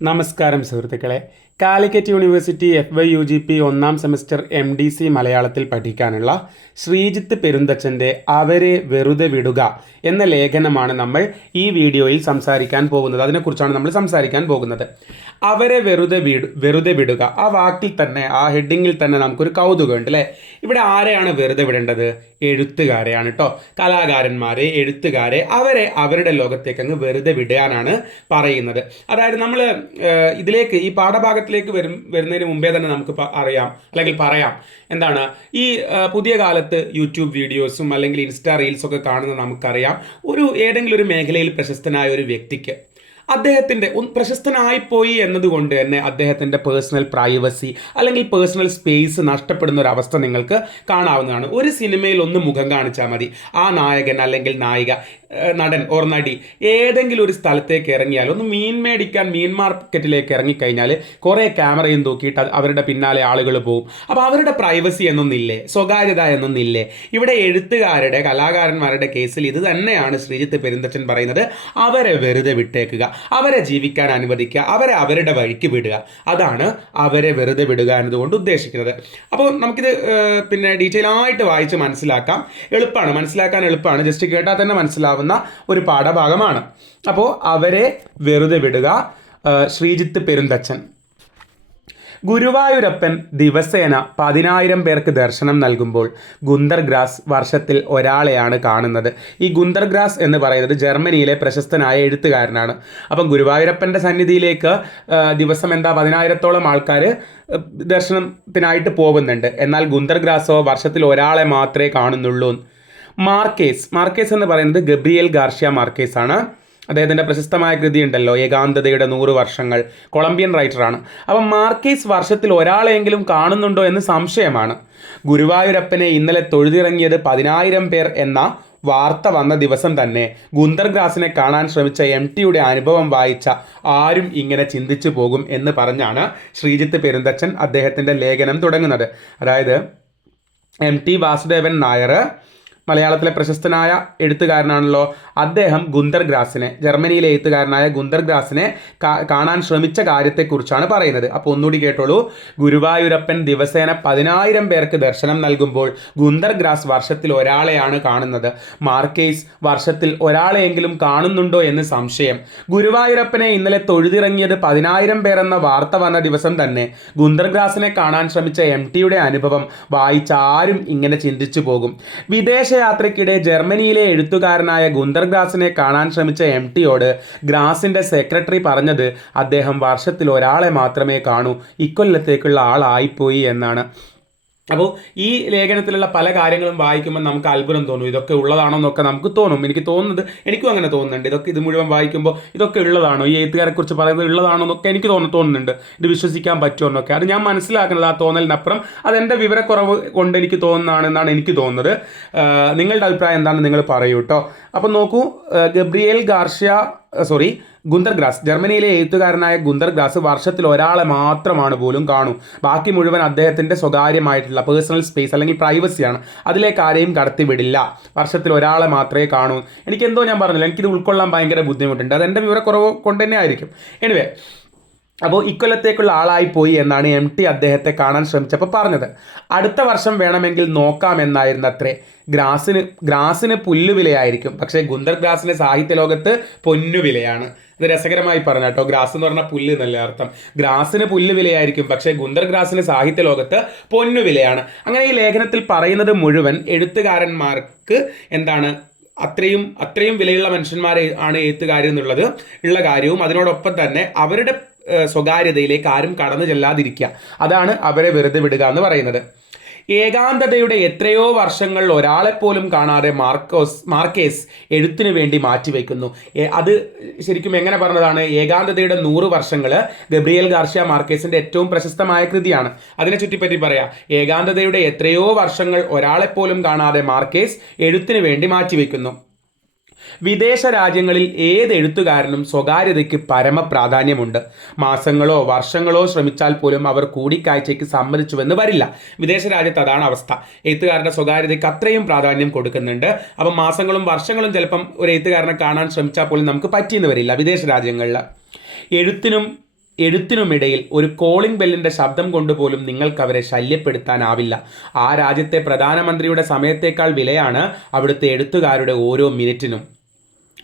നമസ്കാരം സുഹൃത്തുക്കളെ. Calicut university FYUGP ഒന്നാം സെമസ്റ്റർ MDC മലയാളത്തിൽ പഠിക്കാനുള്ള ശ്രീജിത്ത് പെരുന്തച്ചൻ്റെ അവരെ വെറുതെ വിടുക എന്ന ലേഖനമാണ് നമ്മൾ ഈ വീഡിയോയിൽ സംസാരിക്കാൻ പോകുന്നത്. അതിനെക്കുറിച്ചാണ് നമ്മൾ സംസാരിക്കാൻ പോകുന്നത്. അവരെ വെറുതെ വിടുക, ആ വാക്കിൽ തന്നെ, ആ ഹെഡിങ്ങിൽ തന്നെ നമുക്കൊരു കൗതുകമുണ്ട് അല്ലേ? ഇവിടെ ആരെയാണ് വെറുതെ വിടേണ്ടത്? എഴുത്തുകാരെയാണ് കേട്ടോ. കലാകാരന്മാരെ, എഴുത്തുകാരെ, അവരെ അവരുടെ ലോകത്തേക്ക് അങ്ങ് വെറുതെ വിടാനാണ് പറയുന്നത്. അതായത് നമ്മൾ ഇതിലേക്ക്, ഈ പാഠഭാഗത്തിലേക്ക് വരുന്നതിന് മുമ്പേ തന്നെ നമുക്ക് അറിയാം, അല്ലെങ്കിൽ പറയാം, എന്താണ് ഈ പുതിയ കാലത്ത് യൂട്യൂബ് വീഡിയോസും അല്ലെങ്കിൽ ഇൻസ്റ്റാ റീൽസൊക്കെ കാണുന്ന നമുക്കറിയാം, ഏതെങ്കിലും ഒരു മേഖലയിൽ പ്രശസ്തനായ ഒരു വ്യക്തിക്ക് അദ്ദേഹത്തിൻ്റെ പ്രശസ്തനായിപ്പോയി എന്നതുകൊണ്ട് തന്നെ അദ്ദേഹത്തിൻ്റെ പേഴ്സണൽ പ്രൈവസി അല്ലെങ്കിൽ പേഴ്സണൽ സ്പേസ് നഷ്ടപ്പെടുന്ന ഒരു അവസ്ഥ നിങ്ങൾക്ക് കാണാവുന്നതാണ്. ഒരു സിനിമയിൽ ഒന്ന് മുഖം കാണിച്ചാൽ മതി, ആ നായകൻ അല്ലെങ്കിൽ നായിക, നടൻ ഓർ നടി ഏതെങ്കിലും ഒരു സ്ഥലത്തേക്ക് ഇറങ്ങിയാൽ, ഒന്ന് മീൻ മേടിക്കാൻ മീൻ മാർക്കറ്റിലേക്ക് ഇറങ്ങിക്കഴിഞ്ഞാൽ കുറേ ക്യാമറയും തൂക്കിയിട്ട് അവരുടെ പിന്നാലെ ആളുകൾ പോകും. അപ്പോൾ അവരുടെ പ്രൈവസി എന്നൊന്നില്ലേ, സ്വകാര്യത എന്നൊന്നില്ലേ? ഇവിടെ എഴുത്തുകാരുടെ, കലാകാരന്മാരുടെ കേസിൽ ഇത് തന്നെയാണ് ശ്രീജിത്ത് പെരുന്തച്ചൻ പറയുന്നത്. അവരെ വെറുതെ വിട്ടേക്കുക, അവരെ ജീവിക്കാൻ അനുവദിക്കുക, അവരെ അവരുടെ വഴിക്ക് വിടുക. അതാണ് അവരെ വെറുതെ വിടുക എന്നതുകൊണ്ട് ഉദ്ദേശിക്കുന്നത്. അപ്പോൾ നമുക്കിത് ഡീറ്റെയിൽ ആയിട്ട് വായിച്ച് മനസ്സിലാക്കാം. മനസ്സിലാക്കാൻ എളുപ്പമാണ്. ജസ്റ്റ് കേട്ടാൽ തന്നെ മനസ്സിലാവുന്ന ഒരു പാഠഭാഗമാണ്. അപ്പോൾ അവരെ വെറുതെ വിടുക, ശ്രീജിത്ത് പെരുന്തച്ചൻ. ഗുരുവായൂരപ്പൻ ദിവസേന 10,000 പേർക്ക് ദർശനം നൽകുമ്പോൾ ഗുന്തർ ഗ്രാസ് വർഷത്തിൽ ഒരാളെയാണ് കാണുന്നത്. ഈ ഗുന്തർ ഗ്രാസ് എന്ന് പറയുന്നത് ജർമ്മനിയിലെ പ്രശസ്തനായ എഴുത്തുകാരനാണ്. അപ്പം ഗുരുവായൂരപ്പൻ്റെ സന്നിധിയിലേക്ക് ദിവസം 10,000-ഓളം ആൾക്കാർ ദർശനത്തിനായിട്ട് പോകുന്നുണ്ട്. എന്നാൽ ഗുന്തർ ഗ്രാസോ വർഷത്തിൽ ഒരാളെ മാത്രമേ കാണുന്നുള്ളൂ. മാർക്കേസ് എന്ന് പറയുന്നത് ഗബ്രിയേൽ ഗാർഷ്യ മാർക്കേസ് ആണ്. അദ്ദേഹത്തിൻ്റെ പ്രശസ്തമായ കൃതി ഉണ്ടല്ലോ, ഏകാന്തതയുടെ 100 വർഷങ്ങൾ, കൊളംബിയൻ റൈറ്ററാണ്. അപ്പം മാർക്കേസ് വർഷത്തിൽ ഒരാളെങ്കിലും കാണുന്നുണ്ടോ എന്ന് സംശയമാണ്. ഗുരുവായൂരപ്പനെ ഇന്നലെ തൊഴുതിറങ്ങിയത് 10,000 പേർ എന്ന വാർത്ത വന്ന ദിവസം തന്നെ ഗുന്തർ ഗ്രാസിനെ കാണാൻ ശ്രമിച്ച MTയുടെ അനുഭവം വായിച്ച ആരും ഇങ്ങനെ ചിന്തിച്ചു പോകും എന്ന് പറഞ്ഞാണ് ശ്രീജിത്ത് പെരുന്തച്ചൻ അദ്ദേഹത്തിൻ്റെ ലേഖനം തുടങ്ങുന്നത്. അതായത് MT വാസുദേവൻ നായർ മലയാളത്തിലെ പ്രശസ്തനായ എഴുത്തുകാരനാണല്ലോ. അദ്ദേഹം ഗുന്തർ ഗ്രാസിനെ, ജർമ്മനിയിലെ എഴുത്തുകാരനായ ഗുന്തർ ഗ്രാസിനെ കാണാൻ ശ്രമിച്ച കാര്യത്തെക്കുറിച്ചാണ് പറയുന്നത്. അപ്പോൾ ഒന്നുകൂടി കേട്ടോളൂ. ഗുരുവായൂരപ്പൻ ദിവസേന 10,000 പേർക്ക് ദർശനം നൽകുമ്പോൾ ഗുന്തർ ഗ്രാസ് വർഷത്തിൽ ഒരാളെയാണ് കാണുന്നത്. മാർക്കേസ് വർഷത്തിൽ ഒരാളെയെങ്കിലും കാണുന്നുണ്ടോ എന്ന് സംശയം. ഗുരുവായൂരപ്പനെ ഇന്നലെ തൊഴുതിറങ്ങിയത് 10,000 പേർ എന്ന വാർത്ത വന്ന ദിവസം തന്നെ ഗുന്തർ ഗ്രാസിനെ കാണാൻ ശ്രമിച്ച MTയുടെ അനുഭവം വായിച്ച ആരും ഇങ്ങനെ ചിന്തിച്ചു പോകും. യാത്രയ്ക്കിടെ ജർമ്മനിയിലെ എഴുത്തുകാരനായ ഗുന്തർ ഗ്രാസിനെ കാണാൻ ശ്രമിച്ച MTയോട് ഗ്രാസിന്റെ സെക്രട്ടറി പറഞ്ഞത് അദ്ദേഹം വർഷത്തിൽ ഒരാളെ മാത്രമേ കാണൂ, ഇക്കൊല്ലത്തേക്കുള്ള ആളായിപ്പോയി എന്നാണ്. അപ്പോൾ ഈ ലേഖനത്തിലുള്ള പല കാര്യങ്ങളും വായിക്കുമ്പോൾ നമുക്ക് അത്ഭുതം തോന്നും. ഇതൊക്കെ ഉള്ളതാണോ എന്നൊക്കെ നമുക്ക് തോന്നും. എനിക്കും അങ്ങനെ തോന്നുന്നുണ്ട്. ഇത് മുഴുവൻ വായിക്കുമ്പോൾ ഇതൊക്കെ ഉള്ളതാണോ, ഈ എഴുത്തുകാരെ കുറിച്ച് പറയുന്നത് ഉള്ളതാണോ എന്നൊക്കെ എനിക്ക് തോന്നുന്നുണ്ട്. ഇത് വിശ്വസിക്കാൻ പറ്റുമോ എന്നൊക്കെ. അത് ഞാൻ മനസ്സിലാക്കുന്നത്, ആ തോന്നലിനപ്പുറം അതെൻ്റെ വിവരക്കുറവ് കൊണ്ട് എനിക്ക് തോന്നുന്നതാണെന്നാണ് എനിക്ക് തോന്നുന്നത്. നിങ്ങളുടെ അഭിപ്രായം എന്താണെന്ന് നിങ്ങൾ പറയൂ കേട്ടോ. അപ്പം നോക്കൂ, ഗുന്തർ ഗ്രാസ്, ജർമ്മനിയിലെ എഴുത്തുകാരനായ ഗുന്തർ ഗ്രാസ് വർഷത്തിൽ ഒരാളെ മാത്രമാണ് പോലും കാണൂ. ബാക്കി മുഴുവൻ അദ്ദേഹത്തിൻ്റെ സ്വകാര്യമായിട്ടുള്ള പേഴ്സണൽ സ്പേസ് അല്ലെങ്കിൽ പ്രൈവസിയാണ്. അതിലേക്ക് ആരെയും കടത്തിവിടില്ല. വർഷത്തിൽ ഒരാളെ മാത്രമേ കാണൂ. ഞാൻ പറഞ്ഞില്ല, എനിക്കിത് ഉൾക്കൊള്ളാൻ ഭയങ്കര ബുദ്ധിമുട്ടുണ്ട്. അതെൻ്റെ വിവരക്കുറവ് കൊണ്ട് തന്നെ ആയിരിക്കും. എനിവേ, അപ്പോൾ ഇക്കൊല്ലത്തേക്കുള്ള ആളായിപ്പോയി എന്നാണ് MT അദ്ദേഹത്തെ കാണാൻ ശ്രമിച്ചപ്പോൾ പറഞ്ഞത്. അടുത്ത വർഷം വേണമെങ്കിൽ നോക്കാമെന്നായിരുന്നു അത്രേ. ഗ്രാസിന് പുല്ലുവിലയായിരിക്കും, പക്ഷേ ഗുന്തർ ഗ്രാസിന് സാഹിത്യലോകത്ത് പൊന്നുവിലയാണ്. ഇത് രസകരമായി പറഞ്ഞ കേട്ടോ. ഗ്രാസ് എന്ന് പറഞ്ഞാൽ പുല്ല് എന്നല്ലേ അർത്ഥം. ഗ്രാസിന് പുല്ല് വിലയായിരിക്കും, പക്ഷേ ഗുന്തർ ഗ്രാസിന് സാഹിത്യ ലോകത്ത് പൊന്നുവിലയാണ്. അങ്ങനെ ഈ ലേഖനത്തിൽ പറയുന്നത് മുഴുവൻ എഴുത്തുകാരന്മാർക്ക് അത്രയും വിലയുള്ള മനുഷ്യന്മാരെ ആണ് എഴുത്തുകാരെന്നുള്ളത് ഉള്ള കാര്യവും, അതിനോടൊപ്പം തന്നെ അവരുടെ സ്വകാര്യതയിലേക്ക് ആരും കടന്നു ചെല്ലാതിരിക്കുക, അതാണ് അവരെ വെറുതെ വിടുക എന്ന് പറയുന്നത്. ഏകാന്തതയുടെ എത്രയോ വർഷങ്ങൾ ഒരാളെപ്പോലും കാണാതെ മാർക്കേസ് എഴുത്തിനു വേണ്ടി മാറ്റിവെക്കുന്നു. അത് ശരിക്കും എങ്ങനെ പറഞ്ഞതാണ്? ഏകാന്തതയുടെ 100 വർഷങ്ങൾ ഗബ്രിയേൽ ഗാർഷ്യ മാർക്കേസിന്റെ ഏറ്റവും പ്രശസ്തമായ കൃതിയാണ്. അതിനെ ചുറ്റിപ്പറ്റി പറയാം. ഏകാന്തതയുടെ എത്രയോ വർഷങ്ങൾ ഒരാളെപ്പോലും കാണാതെ മാർക്കേസ് എഴുത്തിനു വേണ്ടി മാറ്റിവെക്കുന്നു. വിദേശ രാജ്യങ്ങളിൽ ഏത് എഴുത്തുകാരനും സ്വകാര്യതയ്ക്ക് പരമപ്രാധാന്യമുണ്ട്. മാസങ്ങളോ വർഷങ്ങളോ ശ്രമിച്ചാൽ പോലും അവർ കൂടിക്കാഴ്ചയ്ക്ക് സമ്മതിച്ചുവെന്ന് വരില്ല. വിദേശ രാജ്യത്ത് അതാണ് അവസ്ഥ. എഴുത്തുകാരുടെ സ്വകാര്യതയ്ക്ക് അത്രയും പ്രാധാന്യം കൊടുക്കുന്നുണ്ട്. അപ്പം മാസങ്ങളും വർഷങ്ങളും ചിലപ്പം ഒരു എഴുത്തുകാരനെ കാണാൻ ശ്രമിച്ചാൽ പോലും നമുക്ക് പറ്റിയെന്ന് വരില്ല വിദേശ രാജ്യങ്ങളിൽ. എഴുത്തിനും എഴുത്തിനുമിടയിൽ ഒരു കോളിംഗ് ബെല്ലിൻ്റെ ശബ്ദം കൊണ്ടുപോലും നിങ്ങൾക്ക് അവരെ ശല്യപ്പെടുത്താനാവില്ല. ആ രാജ്യത്തെ പ്രധാനമന്ത്രിയുടെ സമയത്തേക്കാൾ വിലയാണ് അവിടുത്തെ എഴുത്തുകാരുടെ ഓരോ മിനിറ്റിനും.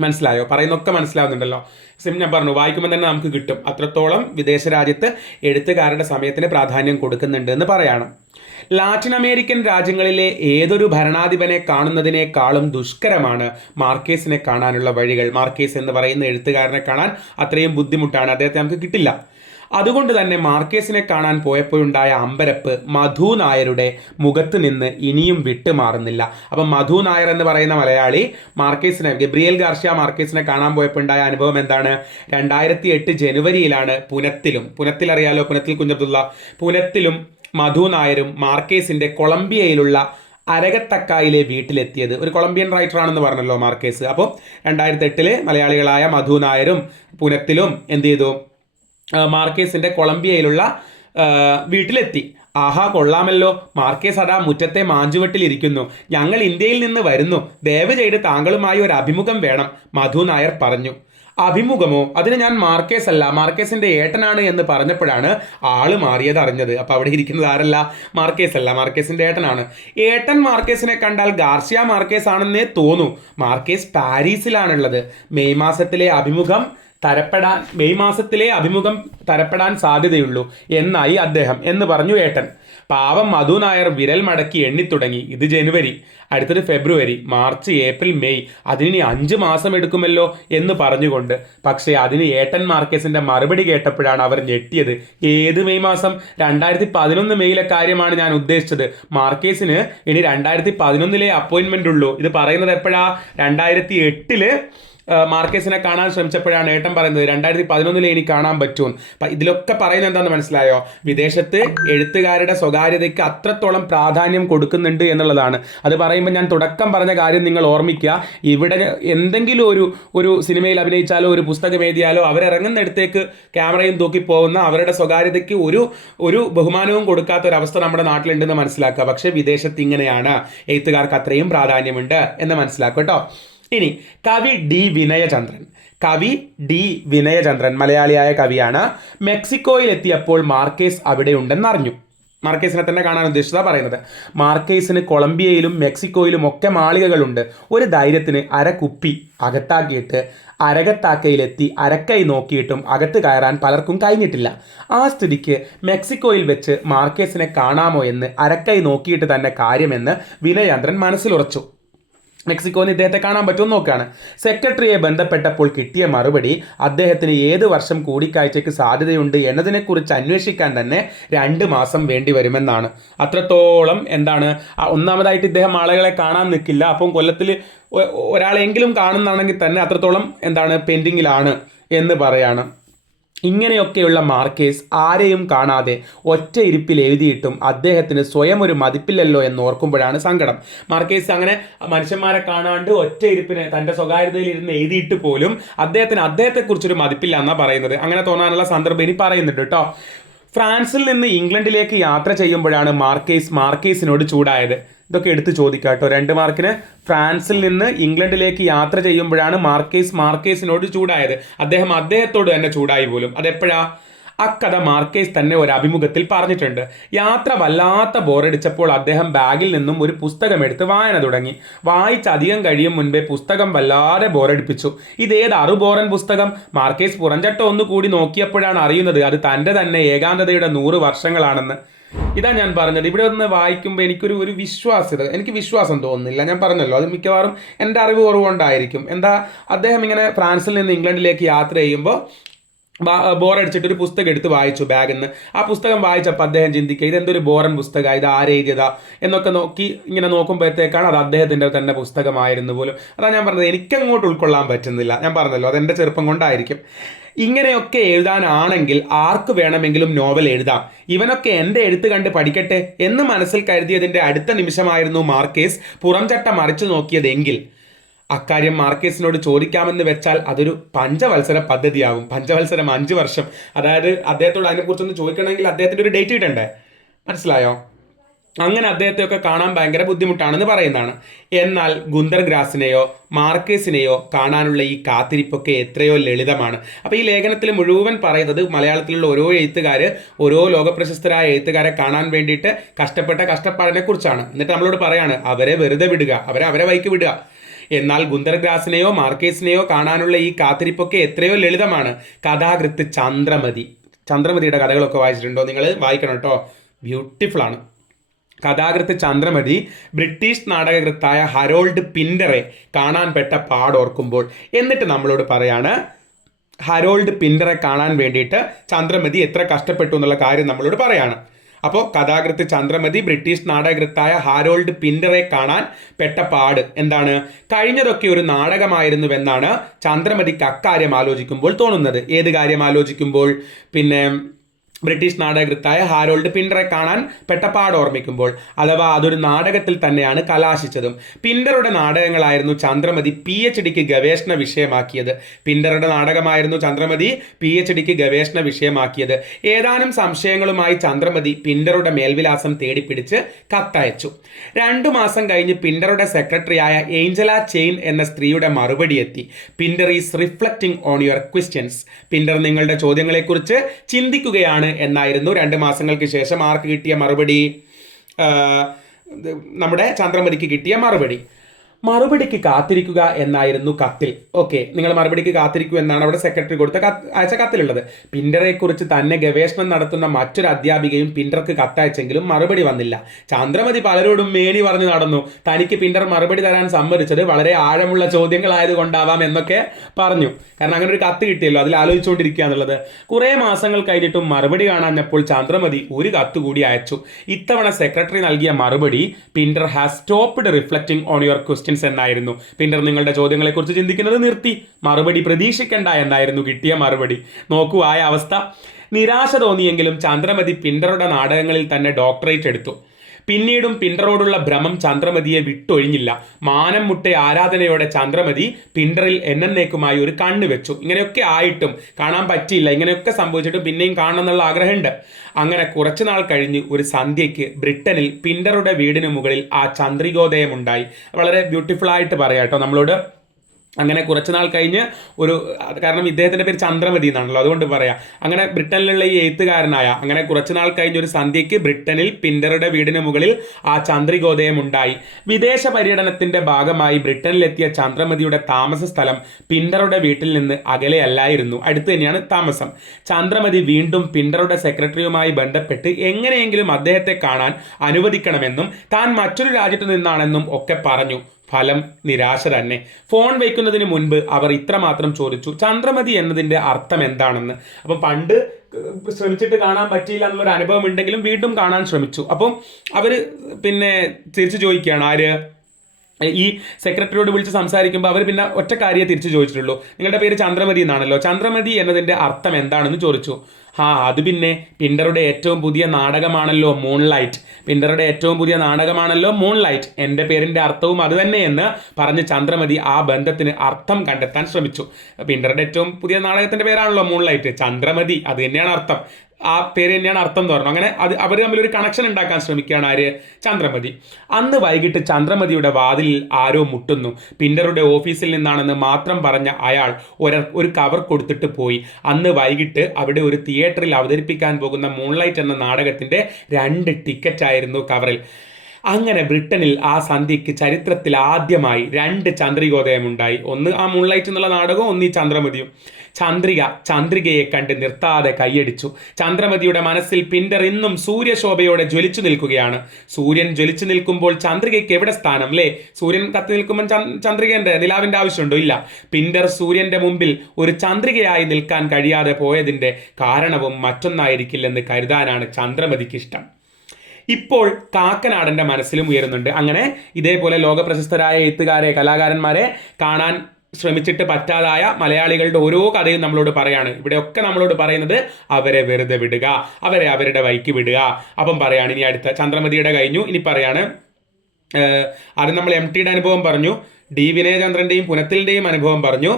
മനസ്സിലായോ? പറയുന്നൊക്കെ മനസ്സിലാവുന്നുണ്ടല്ലോ. ഞാൻ പറഞ്ഞു, വായിക്കുമ്പോൾ തന്നെ നമുക്ക് കിട്ടും അത്രത്തോളം വിദേശ രാജ്യത്ത് എഴുത്തുകാരുടെ സമയത്തിന് പ്രാധാന്യം കൊടുക്കുന്നുണ്ട് എന്ന് പറയണം. ലാറ്റിൻ അമേരിക്കൻ രാജ്യങ്ങളിലെ ഏതൊരു ഭരണാധിപനെ കാണുന്നതിനേക്കാളും ദുഷ്കരമാണ് മാർക്കേസിനെ കാണാനുള്ള വഴികൾ. മാർക്കേസ് എന്ന് പറയുന്ന എഴുത്തുകാരനെ കാണാൻ അത്രയും ബുദ്ധിമുട്ടാണ്, അദ്ദേഹത്തെ നമുക്ക് കിട്ടില്ല. അതുകൊണ്ട് തന്നെ മാർക്കേസിനെ കാണാൻ പോയപ്പോഴുണ്ടായ അമ്പരപ്പ് മധു നായരുടെ മുഖത്ത് നിന്ന് ഇനിയും വിട്ടുമാറുന്നില്ല. അപ്പം മധു നായർ എന്ന് പറയുന്ന മലയാളി മാർക്കേസിനെ, ഗബ്രിയേൽ ഗാർഷ്യ മാർക്കേസിനെ കാണാൻ പോയപ്പോൾ ഉണ്ടായ അനുഭവം എന്താണ്? 2008 ജനുവരിയിലാണ് പുനത്തിൽ അറിയാലോ, പുനത്തിൽ കുഞ്ഞബ്ദുള്ള, പുനത്തിലും മധു നായരും മാർക്കേസിൻ്റെ കൊളംബിയയിലുള്ള അരകത്തക്കായിലെ വീട്ടിലെത്തിയത്. ഒരു കൊളംബിയൻ റൈറ്ററാണെന്ന് പറഞ്ഞല്ലോ മാർക്കേസ്. അപ്പോൾ 2008 മലയാളികളായ മധു നായരും പുനത്തിലും എന്ത് ചെയ്തു? മാർക്കേസിൻ്റെ കൊളംബിയയിലുള്ള വീട്ടിലെത്തി. ആഹാ, കൊള്ളാമല്ലോ, മാർക്കേസ് അതാ മുറ്റത്തെ മാഞ്ചുവെട്ടിലിരിക്കുന്നു. ഞങ്ങൾ ഇന്ത്യയിൽ നിന്ന് വരുന്നു, ദയവ് ചെയ്ത് താങ്കളുമായി ഒരു അഭിമുഖം വേണം, മധു നായർ പറഞ്ഞു. അഭിമുഖമോ? അതിന് ഞാൻ മാർക്കേസ് അല്ല, മാർക്കേസിന്റെ ഏട്ടനാണ് എന്ന് പറഞ്ഞപ്പോഴാണ് ആള് മാറിയത് അറിഞ്ഞത്. അപ്പൊ അവിടെ ഇരിക്കുന്നത് ആരല്ല? മാർക്കേസ് അല്ല, മാർക്കേസിന്റെ ഏട്ടനാണ്. ഏട്ടൻ മാർക്കേസിനെ കണ്ടാൽ ഗാർഷ്യ മാർക്കേസ് ആണെന്നേ തോന്നൂ. മാർക്കേസ് പാരീസിലാണുള്ളത്. മെയ് മാസത്തിലെ അഭിമുഖം തരപ്പെടാൻ സാധ്യതയുള്ളൂ എന്നായി അദ്ദേഹം എന്ന് പറഞ്ഞു ഏട്ടൻ. പാവം മധു നായർ വിരൽ മടക്കി എണ്ണിത്തുടങ്ങി. ഇത് ജനുവരി, അടുത്തത് ഫെബ്രുവരി, മാർച്ച്, ഏപ്രിൽ, മെയ്, അതിനി 5 മാസം എടുക്കുമല്ലോ എന്ന് പറഞ്ഞുകൊണ്ട്. പക്ഷേ അതിന് ഏട്ടൻ മാർക്കേസിന്റെ മറുപടി കേട്ടപ്പോഴാണ് അവർ ഞെട്ടിയത്. ഏത് മെയ് മാസം? 2011 മെയ്യിലെ കാര്യമാണ് ഞാൻ ഉദ്ദേശിച്ചത്. മാർക്കേസിന് ഇനി 2011 അപ്പോയിന്റ്മെന്റ് ഉള്ളൂ. ഇത് പറയുന്നത് എപ്പോഴാ? 2008 മാർക്കേസിനെ കാണാൻ ശ്രമിച്ചപ്പോഴാണ് ഏട്ടൻ പറയുന്നത് 2011 ഇനി കാണാൻ പറ്റും. ഇതിലൊക്കെ പറയുന്നത് എന്താണെന്ന് മനസ്സിലായോ? വിദേശത്ത് എഴുത്തുകാരുടെ സ്വകാര്യതയ്ക്ക് അത്രത്തോളം പ്രാധാന്യം കൊടുക്കുന്നുണ്ട് എന്നുള്ളതാണ്. അത് പറയുമ്പോൾ ഞാൻ തുടക്കം പറഞ്ഞ കാര്യം നിങ്ങൾ ഓർമ്മിക്കുക. ഇവിടെ എന്തെങ്കിലും ഒരു സിനിമയിൽ അഭിനയിച്ചാലോ ഒരു പുസ്തകം എഴുതിയാലോ അവരിറങ്ങുന്നിടത്തേക്ക് ക്യാമറയും തൂക്കി പോകുന്ന അവരുടെ സ്വകാര്യതയ്ക്ക് ഒരു ബഹുമാനവും കൊടുക്കാത്ത ഒരു അവസ്ഥ നമ്മുടെ നാട്ടിലുണ്ടെന്ന് മനസ്സിലാക്കുക. പക്ഷേ വിദേശത്ത് ഇങ്ങനെയാണ്, എഴുത്തുകാർക്ക് അത്രയും പ്രാധാന്യമുണ്ട് എന്ന് മനസ്സിലാക്കുക കേട്ടോ. ഇനി കവി ഡി വിനയചന്ദ്രൻ മലയാളിയായ കവിയാണ്. മെക്സിക്കോയിൽ എത്തിയപ്പോൾ മാർക്കേസ് അവിടെ ഉണ്ടെന്ന് അറിഞ്ഞു. മാർക്കേസിനെ തന്നെ കാണാൻ ഉദ്ദേശിച്ചതാണ് പറയുന്നത്. മാർക്കേസിന് കൊളംബിയയിലും മെക്സിക്കോയിലും ഒക്കെ മാളികകളുണ്ട്. ഒരു ധൈര്യത്തിന് അരക്കുപ്പി അകത്താക്കിയിട്ട് അരകത്താക്കയിലെത്തി അരക്കൈ നോക്കിയിട്ടും അകത്ത് കയറാൻ പലർക്കും കഴിഞ്ഞിട്ടില്ല. ആ സ്ഥിതിക്ക് മെക്സിക്കോയിൽ വെച്ച് മാർക്കേസിനെ കാണാമോ എന്ന് അരക്കൈ നോക്കിയിട്ട് തന്നെ കാര്യമെന്ന് വിനയചന്ദ്രൻ മനസ്സിലുറച്ചു. മെക്സിക്കോന്ന് ഇദ്ദേഹത്തെ കാണാൻ പറ്റുമെന്ന് നോക്കുകയാണ്. സെക്രട്ടറിയെ ബന്ധപ്പെട്ടപ്പോൾ കിട്ടിയ മറുപടി അദ്ദേഹത്തിന് ഏത് വർഷം കൂടിക്കാഴ്ചയ്ക്ക് സാധ്യതയുണ്ട് എന്നതിനെക്കുറിച്ച് അന്വേഷിക്കാൻ തന്നെ 2 മാസം വേണ്ടി വരുമെന്നാണ്. അത്രത്തോളം എന്താണ്, ഒന്നാമതായിട്ട് ഇദ്ദേഹം ആളുകളെ കാണാൻ നിൽക്കില്ല. അപ്പം കൊല്ലത്തിൽ ഒരാളെങ്കിലും കാണുന്നതാണെങ്കിൽ തന്നെ അത്രത്തോളം എന്താണ് പെൻഡിങ്ങിലാണ് എന്ന് പറയാണ്. ഇങ്ങനെയൊക്കെയുള്ള മാർക്കേസ് ആരെയും കാണാതെ ഒറ്റ ഇരിപ്പിൽ എഴുതിയിട്ടും അദ്ദേഹത്തിന് സ്വയം ഒരു മതിപ്പില്ലല്ലോ എന്ന് ഓർക്കുമ്പോഴാണ് സങ്കടം. മാർക്കേസ് അങ്ങനെ മനുഷ്യന്മാരെ കാണാണ്ട് ഒറ്റ ഇരിപ്പിന് തൻ്റെ സ്വകാര്യതയിൽ ഇരുന്ന് എഴുതിയിട്ട് പോലും അദ്ദേഹത്തെക്കുറിച്ചൊരു മതിപ്പില്ല എന്നാണ് പറയുന്നത്. അങ്ങനെ തോന്നാനുള്ള സന്ദർഭം ഇനി പറയുന്നുണ്ട് കേട്ടോ. ഫ്രാൻസിൽ നിന്ന് ഇംഗ്ലണ്ടിലേക്ക് യാത്ര ചെയ്യുമ്പോഴാണ് മാർക്കേസിനോട് ചൂടായത്. ഇതൊക്കെ എടുത്ത് ചോദിക്കാം കേട്ടോ. 2 മാർക്കിന്. ഫ്രാൻസിൽ നിന്ന് ഇംഗ്ലണ്ടിലേക്ക് യാത്ര ചെയ്യുമ്പോഴാണ് മാർക്കേസിനോട് ചൂടായത്. അദ്ദേഹത്തോട് തന്നെ ചൂടായി പോലും. അതെപ്പോഴാ? അക്കഥ മാർക്കേസ് തന്നെ ഒരു അഭിമുഖത്തിൽ പറഞ്ഞിട്ടുണ്ട്. യാത്ര വല്ലാത്ത ബോറടിച്ചപ്പോൾ അദ്ദേഹം ബാഗിൽ നിന്നും ഒരു പുസ്തകം എടുത്ത് വായന തുടങ്ങി. വായിച്ചധികം കഴിയും മുൻപേ പുസ്തകം വല്ലാതെ ബോറടിപ്പിച്ചു. ഇതേത് അറുബോറൻ പുസ്തകം? മാർക്കേസ് പുറംചട്ട ഒന്നുകൂടി നോക്കിയപ്പോഴാണ് അറിയുന്നത് അത് തൻ്റെ തന്നെ ഏകാന്തതയുടെ 100 വർഷങ്ങളാണെന്ന്. ഇതാ ഞാൻ പറഞ്ഞത്. ഇവിടെ ഒന്ന് വായിക്കുമ്പോൾ എനിക്ക് വിശ്വാസം തോന്നുന്നില്ല. ഞാൻ പറഞ്ഞല്ലോ, അത് മിക്കവാറും എൻ്റെ അറിവ് കുറവുകൊണ്ടായിരിക്കും. അദ്ദേഹം ഇങ്ങനെ ഫ്രാൻസിൽ നിന്ന് ഇംഗ്ലണ്ടിലേക്ക് യാത്ര ചെയ്യുമ്പോൾ ബോറടിച്ചിട്ട് ഒരു പുസ്തകം എടുത്ത് വായിച്ചു ബാഗിൽ നിന്ന്. ആ പുസ്തകം വായിച്ചപ്പോൾ അദ്ദേഹം ചിന്തിക്കുക, ഇതെന്തൊരു ബോറൻ പുസ്തകമാണ്, ഇത് ആരെഴുതിയതാ എന്നൊക്കെ ഇങ്ങനെ നോക്കുമ്പോഴത്തേക്കാണ് അത് അദ്ദേഹത്തിൻ്റെ തന്നെ പുസ്തകമായിരുന്നു പോലും. അതാണ് ഞാൻ പറഞ്ഞത്, എനിക്കങ്ങോട്ട് ഉൾക്കൊള്ളാൻ പറ്റുന്നില്ല. ഞാൻ പറഞ്ഞല്ലോ, അതെൻ്റെ ചെറുപ്പം കൊണ്ടായിരിക്കും. ഇങ്ങനെയൊക്കെ എഴുതാനാണെങ്കിൽ ആർക്ക് വേണമെങ്കിലും നോവൽ എഴുതാം. ഇവനൊക്കെ എൻ്റെ എഴുത്ത് കണ്ട് പഠിക്കട്ടെ എന്ന് മനസ്സിൽ കരുതിയതിൻ്റെ അടുത്ത നിമിഷമായിരുന്നു മാർക്കേസ് പുറംചട്ട മറിച്ചു നോക്കിയതെങ്കിൽ അക്കാര്യം മാർക്കേസിനോട് ചോദിക്കാമെന്ന് വെച്ചാൽ അതൊരു പഞ്ചവത്സര പദ്ധതിയാകും. പഞ്ചവത്സരം 5 വർഷം. അതായത് അദ്ദേഹത്തോട് അതിനെക്കുറിച്ചൊന്ന് ചോദിക്കണമെങ്കിൽ അദ്ദേഹത്തിൻ്റെ ഒരു ഡേറ്റ് കിട്ടണ്ടേ? മനസ്സിലായോ? അങ്ങനെ അദ്ദേഹത്തെയൊക്കെ കാണാൻ ഭയങ്കര ബുദ്ധിമുട്ടാണെന്ന് പറയുന്നതാണ്. എന്നാൽ ഗുന്തർ ഗ്രാസിനെയോ മാർക്കേസിനെയോ കാണാനുള്ള ഈ കാത്തിരിപ്പൊക്കെ എത്രയോ ലളിതമാണ്. അപ്പോൾ ഈ ലേഖനത്തിൽ മുഴുവൻ പറയുന്നത് മലയാളത്തിലുള്ള ഓരോ എഴുത്തുകാർ ഓരോ ലോകപ്രശസ്തരായ എഴുത്തുകാരെ കാണാൻ വേണ്ടിയിട്ട് കഷ്ടപ്പെട്ട കഷ്ടപ്പാടിനെ കുറിച്ചാണ്. എന്നിട്ട് നമ്മളോട് പറയാണ് അവരെ വെറുതെ വിടുക, അവരെ വഴിക്ക് വിടുക. എന്നാൽ ഗുന്തർ ഗ്രാസിനെയോ മാർക്കേസിനെയോ കാണാനുള്ള ഈ കാത്തിരിപ്പൊക്കെ എത്രയോ ലളിതമാണ്. കഥാകൃത്ത് ചന്ദ്രമതിയുടെ കഥകളൊക്കെ വായിച്ചിട്ടുണ്ടോ? നിങ്ങൾ വായിക്കണം കേട്ടോ, ബ്യൂട്ടിഫുൾ ആണ്. കഥാകൃത്ത് ചന്ദ്രമതി ബ്രിട്ടീഷ് നാടകകൃത്തായ ഹരോൾഡ് പിൻഡറെ കാണാൻ പെട്ട പാടോർക്കുമ്പോൾ, എന്നിട്ട് നമ്മളോട് പറയാണ് ഹരോൾഡ് പിൻഡറെ കാണാൻ വേണ്ടിയിട്ട് ചന്ദ്രമതി എത്ര കഷ്ടപ്പെട്ടു എന്നുള്ള കാര്യം നമ്മളോട് പറയാണ്. അപ്പോൾ കഥാകൃത്ത് ചന്ദ്രമതി ബ്രിട്ടീഷ് നാടകകൃത്തായ ഹാരോൾഡ് പിൻഡറെ കാണാൻ പെട്ട പാട് എന്താണ്? കഴിഞ്ഞതൊക്കെ ഒരു നാടകമായിരുന്നുവെന്നാണ് ചന്ദ്രമതിക്ക് അക്കാര്യം ആലോചിക്കുമ്പോൾ തോന്നുന്നത്. ഏത് കാര്യം ആലോചിക്കുമ്പോൾ? പിന്നെ ബ്രിട്ടീഷ് നാടകകൃത്തായ ഹാരോൾഡ് പിൻഡറെ കാണാൻ പെട്ടപ്പാട് ഓർമ്മിക്കുമ്പോൾ, അഥവാ അതൊരു നാടകത്തിൽ തന്നെയാണ് കലാശിച്ചതും. പിൻഡറുടെ നാടകങ്ങളായിരുന്നു ചന്ദ്രമതി PhDക്ക് ഗവേഷണ വിഷയമാക്കിയത്. പിൻഡറുടെ നാടകമായിരുന്നു ചന്ദ്രമതി PhDക്ക് ഗവേഷണ വിഷയമാക്കിയത്. ഏതാനും സംശയങ്ങളുമായി ചന്ദ്രമതി പിൻഡറുടെ മേൽവിലാസം തേടിപ്പിടിച്ച് കത്തയച്ചു. 2 മാസം കഴിഞ്ഞ് പിൻഡറുടെ സെക്രട്ടറിയായ ഏഞ്ചല ചെയിൻ എന്ന സ്ത്രീയുടെ മറുപടി എത്തി. Pinter is reflecting on your questions. Pinter നിങ്ങളുടെ ചോദ്യങ്ങളെക്കുറിച്ച് ചിന്തിക്കുകയാണ് എന്നായിരുന്നു 2 മാസങ്ങൾക്ക് ശേഷം ആർക്ക് കിട്ടിയ മറുപടി? നമ്മുടെ ചന്ദ്രമതിക്ക് കിട്ടിയ മറുപടിക്ക് കാത്തിരിക്കുക എന്നായിരുന്നു കത്തിൽ. ഓക്കെ, നിങ്ങൾ മറുപടിക്ക് കാത്തിരിക്കൂ എന്നാണ് അവിടെ സെക്രട്ടറി അയച്ച കത്തിലുള്ളത്. പിൻഡറെ കുറിച്ച് തന്നെ ഗവേഷണം നടത്തുന്ന മറ്റൊരു അധ്യാപികയും പിൻഡർക്ക് കത്തയച്ചെങ്കിലും മറുപടി വന്നില്ല. ചന്ദ്രമതി പലരോടും മേനി പറഞ്ഞു നടന്നു. തനിക്ക് പിൻഡർ മറുപടി തരാൻ സമ്മതിച്ചത് വളരെ ആഴമുള്ള ചോദ്യങ്ങളായതുകൊണ്ടാവാം എന്നൊക്കെ പറഞ്ഞു. കാരണം അങ്ങനെ ഒരു കത്ത് കിട്ടിയല്ലോ, അതിൽ ആലോചിച്ചുകൊണ്ടിരിക്കുക എന്നുള്ളത്. കുറേ മാസങ്ങൾ കഴിഞ്ഞിട്ടും മറുപടി കാണാഞ്ഞപ്പോൾ ചന്ദ്രമതി ഒരു കത്ത് കൂടി അയച്ചു. ഇത്തവണ സെക്രട്ടറി നൽകിയ മറുപടി Pinter has stopped reflecting on your questions എന്നായിരുന്നു. പിൻഡർ നിങ്ങളുടെ ചോദ്യങ്ങളെക്കുറിച്ച് ചിന്തിക്കുന്നത് നിർത്തി, മറുപടി പ്രതീക്ഷിക്കണ്ട എന്നായിരുന്നു കിട്ടിയ മറുപടി. നോക്കൂ ആയ അവസ്ഥ. നിരാശ തോന്നിയെങ്കിലും ചന്ദ്രമതി പിൻഡറുടെ നാടകങ്ങളിൽ തന്നെ ഡോക്ടറേറ്റ് എടുത്തു. പിന്നീടും പിൻഡറോടുള്ള ഭ്രമം ചന്ദ്രമതിയെ വിട്ടൊഴിഞ്ഞില്ല. മാനം മുട്ടെ ആരാധനയോടെ ചന്ദ്രമതി പിൻഡറിൽ എന്നേക്കുമായി ഒരു കണ്ണ് വെച്ചു. ഇങ്ങനെയൊക്കെ ആയിട്ടും കാണാൻ പറ്റിയില്ല, ഇങ്ങനെയൊക്കെ സംഭവിച്ചിട്ടും പിന്നെയും കാണണം എന്നുള്ള ആഗ്രഹമുണ്ട്. അങ്ങനെ കുറച്ചുനാൾ കഴിഞ്ഞ് ഒരു സന്ധ്യയ്ക്ക് ബ്രിട്ടനിൽ പിൻഡറുടെ വീടിന് മുകളിൽ ആ ചന്ദ്രികോദയമുണ്ടായി. വളരെ ബ്യൂട്ടിഫുൾ ആയിട്ട് പറയാം കേട്ടോ നമ്മളോട്. അങ്ങനെ കുറച്ചുനാൾ കഴിഞ്ഞ് കാരണം ഇദ്ദേഹത്തിൻ്റെ പേര് ചന്ദ്രമതി എന്നാണല്ലോ, അതുകൊണ്ട് പറയാം. അങ്ങനെ ബ്രിട്ടനിലുള്ള ഈ എഴുത്തുകാരനായ അങ്ങനെ കുറച്ചുനാൾ കഴിഞ്ഞ ഒരു സന്ധ്യയ്ക്ക് ബ്രിട്ടനിൽ പിൻഡറുടെ വീടിന് മുകളിൽ ആ ചന്ദ്രികോദയം ഉണ്ടായി. വിദേശ പര്യടനത്തിന്റെ ഭാഗമായി ബ്രിട്ടനിലെത്തിയ ചന്ദ്രമതിയുടെ താമസ സ്ഥലം പിൻഡറുടെ വീട്ടിൽ നിന്ന് അകലെയല്ലായിരുന്നു, അടുത്ത് തന്നെയാണ് താമസം. ചന്ദ്രമതി വീണ്ടും പിൻഡറുടെ സെക്രട്ടറിയുമായി ബന്ധപ്പെട്ട് എങ്ങനെയെങ്കിലും അദ്ദേഹത്തെ കാണാൻ അനുവദിക്കണമെന്നും താൻ മറ്റൊരു രാജ്യത്തു നിന്നാണെന്നും ഒക്കെ പറഞ്ഞു. ഫലം നിരാശ തന്നെ. ഫോൺ വയ്ക്കുന്നതിന് മുൻപ് അവർ ഇത്രമാത്രം ചോദിച്ചു, ചന്ദ്രമതി എന്നതിൻ്റെ അർത്ഥം എന്താണെന്ന്. അപ്പം പണ്ട് ശ്രമിച്ചിട്ട് കാണാൻ പറ്റിയില്ല എന്നുള്ളൊരു അനുഭവം ഉണ്ടെങ്കിലും വീണ്ടും കാണാൻ ശ്രമിച്ചു. അപ്പം അവർ പിന്നെ തിരിച്ചു ചോദിക്കുകയാണ്, ആര് ഈ സെക്രട്ടറിയോട് വിളിച്ച് സംസാരിക്കുമ്പോൾ അവർ പിന്നെ ഒറ്റ കാര്യമേ തിരിച്ചു ചോദിച്ചിട്ടുള്ളൂ, നിങ്ങളുടെ പേര് ചന്ദ്രമതി എന്നാണല്ലോ, ചന്ദ്രമതി എന്നതിൻ്റെ അർത്ഥം എന്താണെന്ന് ചോദിച്ചു. അത് പിന്നെ പിൻഡറുടെ ഏറ്റവും പുതിയ നാടകമാണല്ലോ മൂൺലൈറ്റ്, പിൻഡറുടെ ഏറ്റവും പുതിയ നാടകമാണല്ലോ മൂൺലൈറ്റ്, എൻ്റെ പേരിൻ്റെ അർത്ഥവും അത് തന്നെയെന്ന് പറഞ്ഞ് ചന്ദ്രമതി ആ ബന്ധത്തിന് അർത്ഥം കണ്ടെത്താൻ ശ്രമിച്ചു. പിൻഡറുടെ ഏറ്റവും പുതിയ നാടകത്തിൻ്റെ പേരാണല്ലോ മൂൺലൈറ്റ്, ചന്ദ്രമതി അത് തന്നെയാണ് അർത്ഥം, ആ പേര് തന്നെയാണ് അർത്ഥം എന്ന് പറഞ്ഞു. അങ്ങനെ അവർ തമ്മിലൊരു കണക്ഷൻ ഉണ്ടാക്കാൻ ശ്രമിക്കുകയാണ് ആര്? ചന്ദ്രമതി. അന്ന് വൈകിട്ട് ചന്ദ്രമതിയുടെ വാതിലിൽ ആരോ മുട്ടുന്നു. പിൻഡറുടെ ഓഫീസിൽ നിന്നാണെന്ന് മാത്രം പറഞ്ഞ അയാൾ ഒരു കവർ കൊടുത്തിട്ട് പോയി. അന്ന് വൈകിട്ട് അവിടെ ഒരു തിയേറ്ററിൽ അവതരിപ്പിക്കാൻ പോകുന്ന മൂൺലൈറ്റ് എന്ന നാടകത്തിൻ്റെ 2 ടിക്കറ്റ് ആയിരുന്നു കവറിൽ. അങ്ങനെ ബ്രിട്ടനിൽ ആ സന്ധ്യയ്ക്ക് ചരിത്രത്തിൽ ആദ്യമായി 2 ചന്ദ്രികോദയമുണ്ടായി. ഒന്ന് ആ മൂൺലൈറ്റ് എന്നുള്ള നാടകവും, ഒന്ന് ഈ ചന്ദ്രമതിയും. ചന്ദ്രികയെ കണ്ട് നിർത്താതെ കൈയടിച്ചു. ചന്ദ്രമതിയുടെ മനസ്സിൽ പിൻഡർ ഇന്നും സൂര്യശോഭയോടെ ജ്വലിച്ചു നിൽക്കുകയാണ്. സൂര്യൻ ജ്വലിച്ചു നിൽക്കുമ്പോൾ ചന്ദ്രികയ്ക്ക് എവിടെ സ്ഥാനം അല്ലേ? സൂര്യൻ കത്തി നിൽക്കുമ്പോൾ ചന്ദ്രികന്റെ നിലാവിന്റെ ആവശ്യമുണ്ടോ? ഇല്ല. പിൻഡർ സൂര്യന്റെ മുമ്പിൽ ഒരു ചന്ദ്രികയായി നിൽക്കാൻ കഴിയാതെ പോയതിന്റെ കാരണവും മറ്റൊന്നായിരിക്കില്ലെന്ന് കരുതാനാണ് ചന്ദ്രമതിക്ക് ഇഷ്ടം. ഇപ്പോൾ കാക്കനാടൻ്റെ മനസ്സിലും ഉയരുന്നുണ്ട്. അങ്ങനെ ഇതേപോലെ ലോകപ്രശസ്തരായ എഴുത്തുകാരെ, കലാകാരന്മാരെ കാണാൻ ശ്രമിച്ചിട്ട് പറ്റാതായ മലയാളികളുടെ ഓരോ കഥയും നമ്മളോട് പറയാണ്. ഇവിടെയൊക്കെ നമ്മളോട് പറയുന്നത് അവരെ വെറുതെ വിടുക, അവരെ അവരുടെ വഴിക്ക് വിടുക. അപ്പം പറയാണ് ഇനി അടുത്ത ചന്ദ്രമതിയുടെ കഴിഞ്ഞു. ഇനി പറയാണ്, അത് നമ്മൾ MTയുടെ അനുഭവം പറഞ്ഞു, D വിനയചന്ദ്രൻ്റെയും പുനത്തിലിൻ്റെയും അനുഭവം പറഞ്ഞു.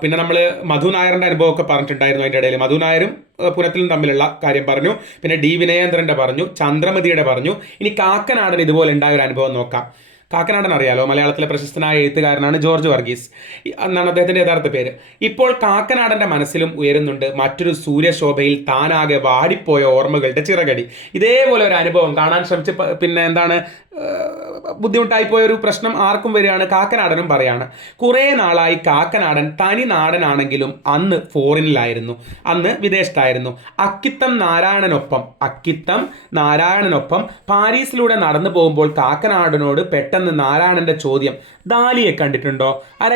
പിന്നെ നമ്മൾ മധു നായരുടെ അനുഭവമൊക്കെ പറഞ്ഞിട്ടുണ്ടായിരുന്നു. അതിൻ്റെ ഇടയിൽ മധു നായരും പുനത്തിലും തമ്മിലുള്ള കാര്യം പറഞ്ഞു. പിന്നെ ഡി വിനയേന്ദ്രൻ്റെ പറഞ്ഞു, ചന്ദ്രമതിയുടെ പറഞ്ഞു. ഇനി കാക്കനാടൻ ഇതുപോലെ ഉണ്ടായ ഒരു അനുഭവം നോക്കാം. കാക്കനാടൻ അറിയാലോ, മലയാളത്തിലെ പ്രശസ്തനായ എഴുത്തുകാരനാണ് ജോർജ് വർഗീസ് എന്നാണ് അദ്ദേഹത്തിൻ്റെ യഥാർത്ഥ പേര്. ഇപ്പോൾ കാക്കനാടൻ്റെ മനസ്സിലും ഉയരുന്നുണ്ട് മറ്റൊരു സൂര്യശോഭയിൽ താനാകെ വാടിപ്പോയ ഓർമ്മകളുടെ ചിറകടി. ഇതേപോലെ ഒരു അനുഭവം കാണാൻ ശ്രമിച്ച് പിന്നെ എന്താണ് ബുദ്ധിമുട്ടായിപ്പോയ ഒരു പ്രശ്നം ആർക്കും വരികയാണ്, കാക്കനാടനും പറയാണ്. കുറേ നാളായി കാക്കനാടൻ തനി നാടനാണെങ്കിലും അന്ന് ഫോറിനിലായിരുന്നു, അന്ന് വിദേശത്തായിരുന്നു. അക്കിത്തം നാരായണനൊപ്പം പാരീസിലൂടെ നടന്നു പോകുമ്പോൾ കാക്കനാടനോട് പെട്ടെന്ന് നാരായണന്റെ ചോദ്യം, ദാലിയെ കണ്ടിട്ടുണ്ടോ?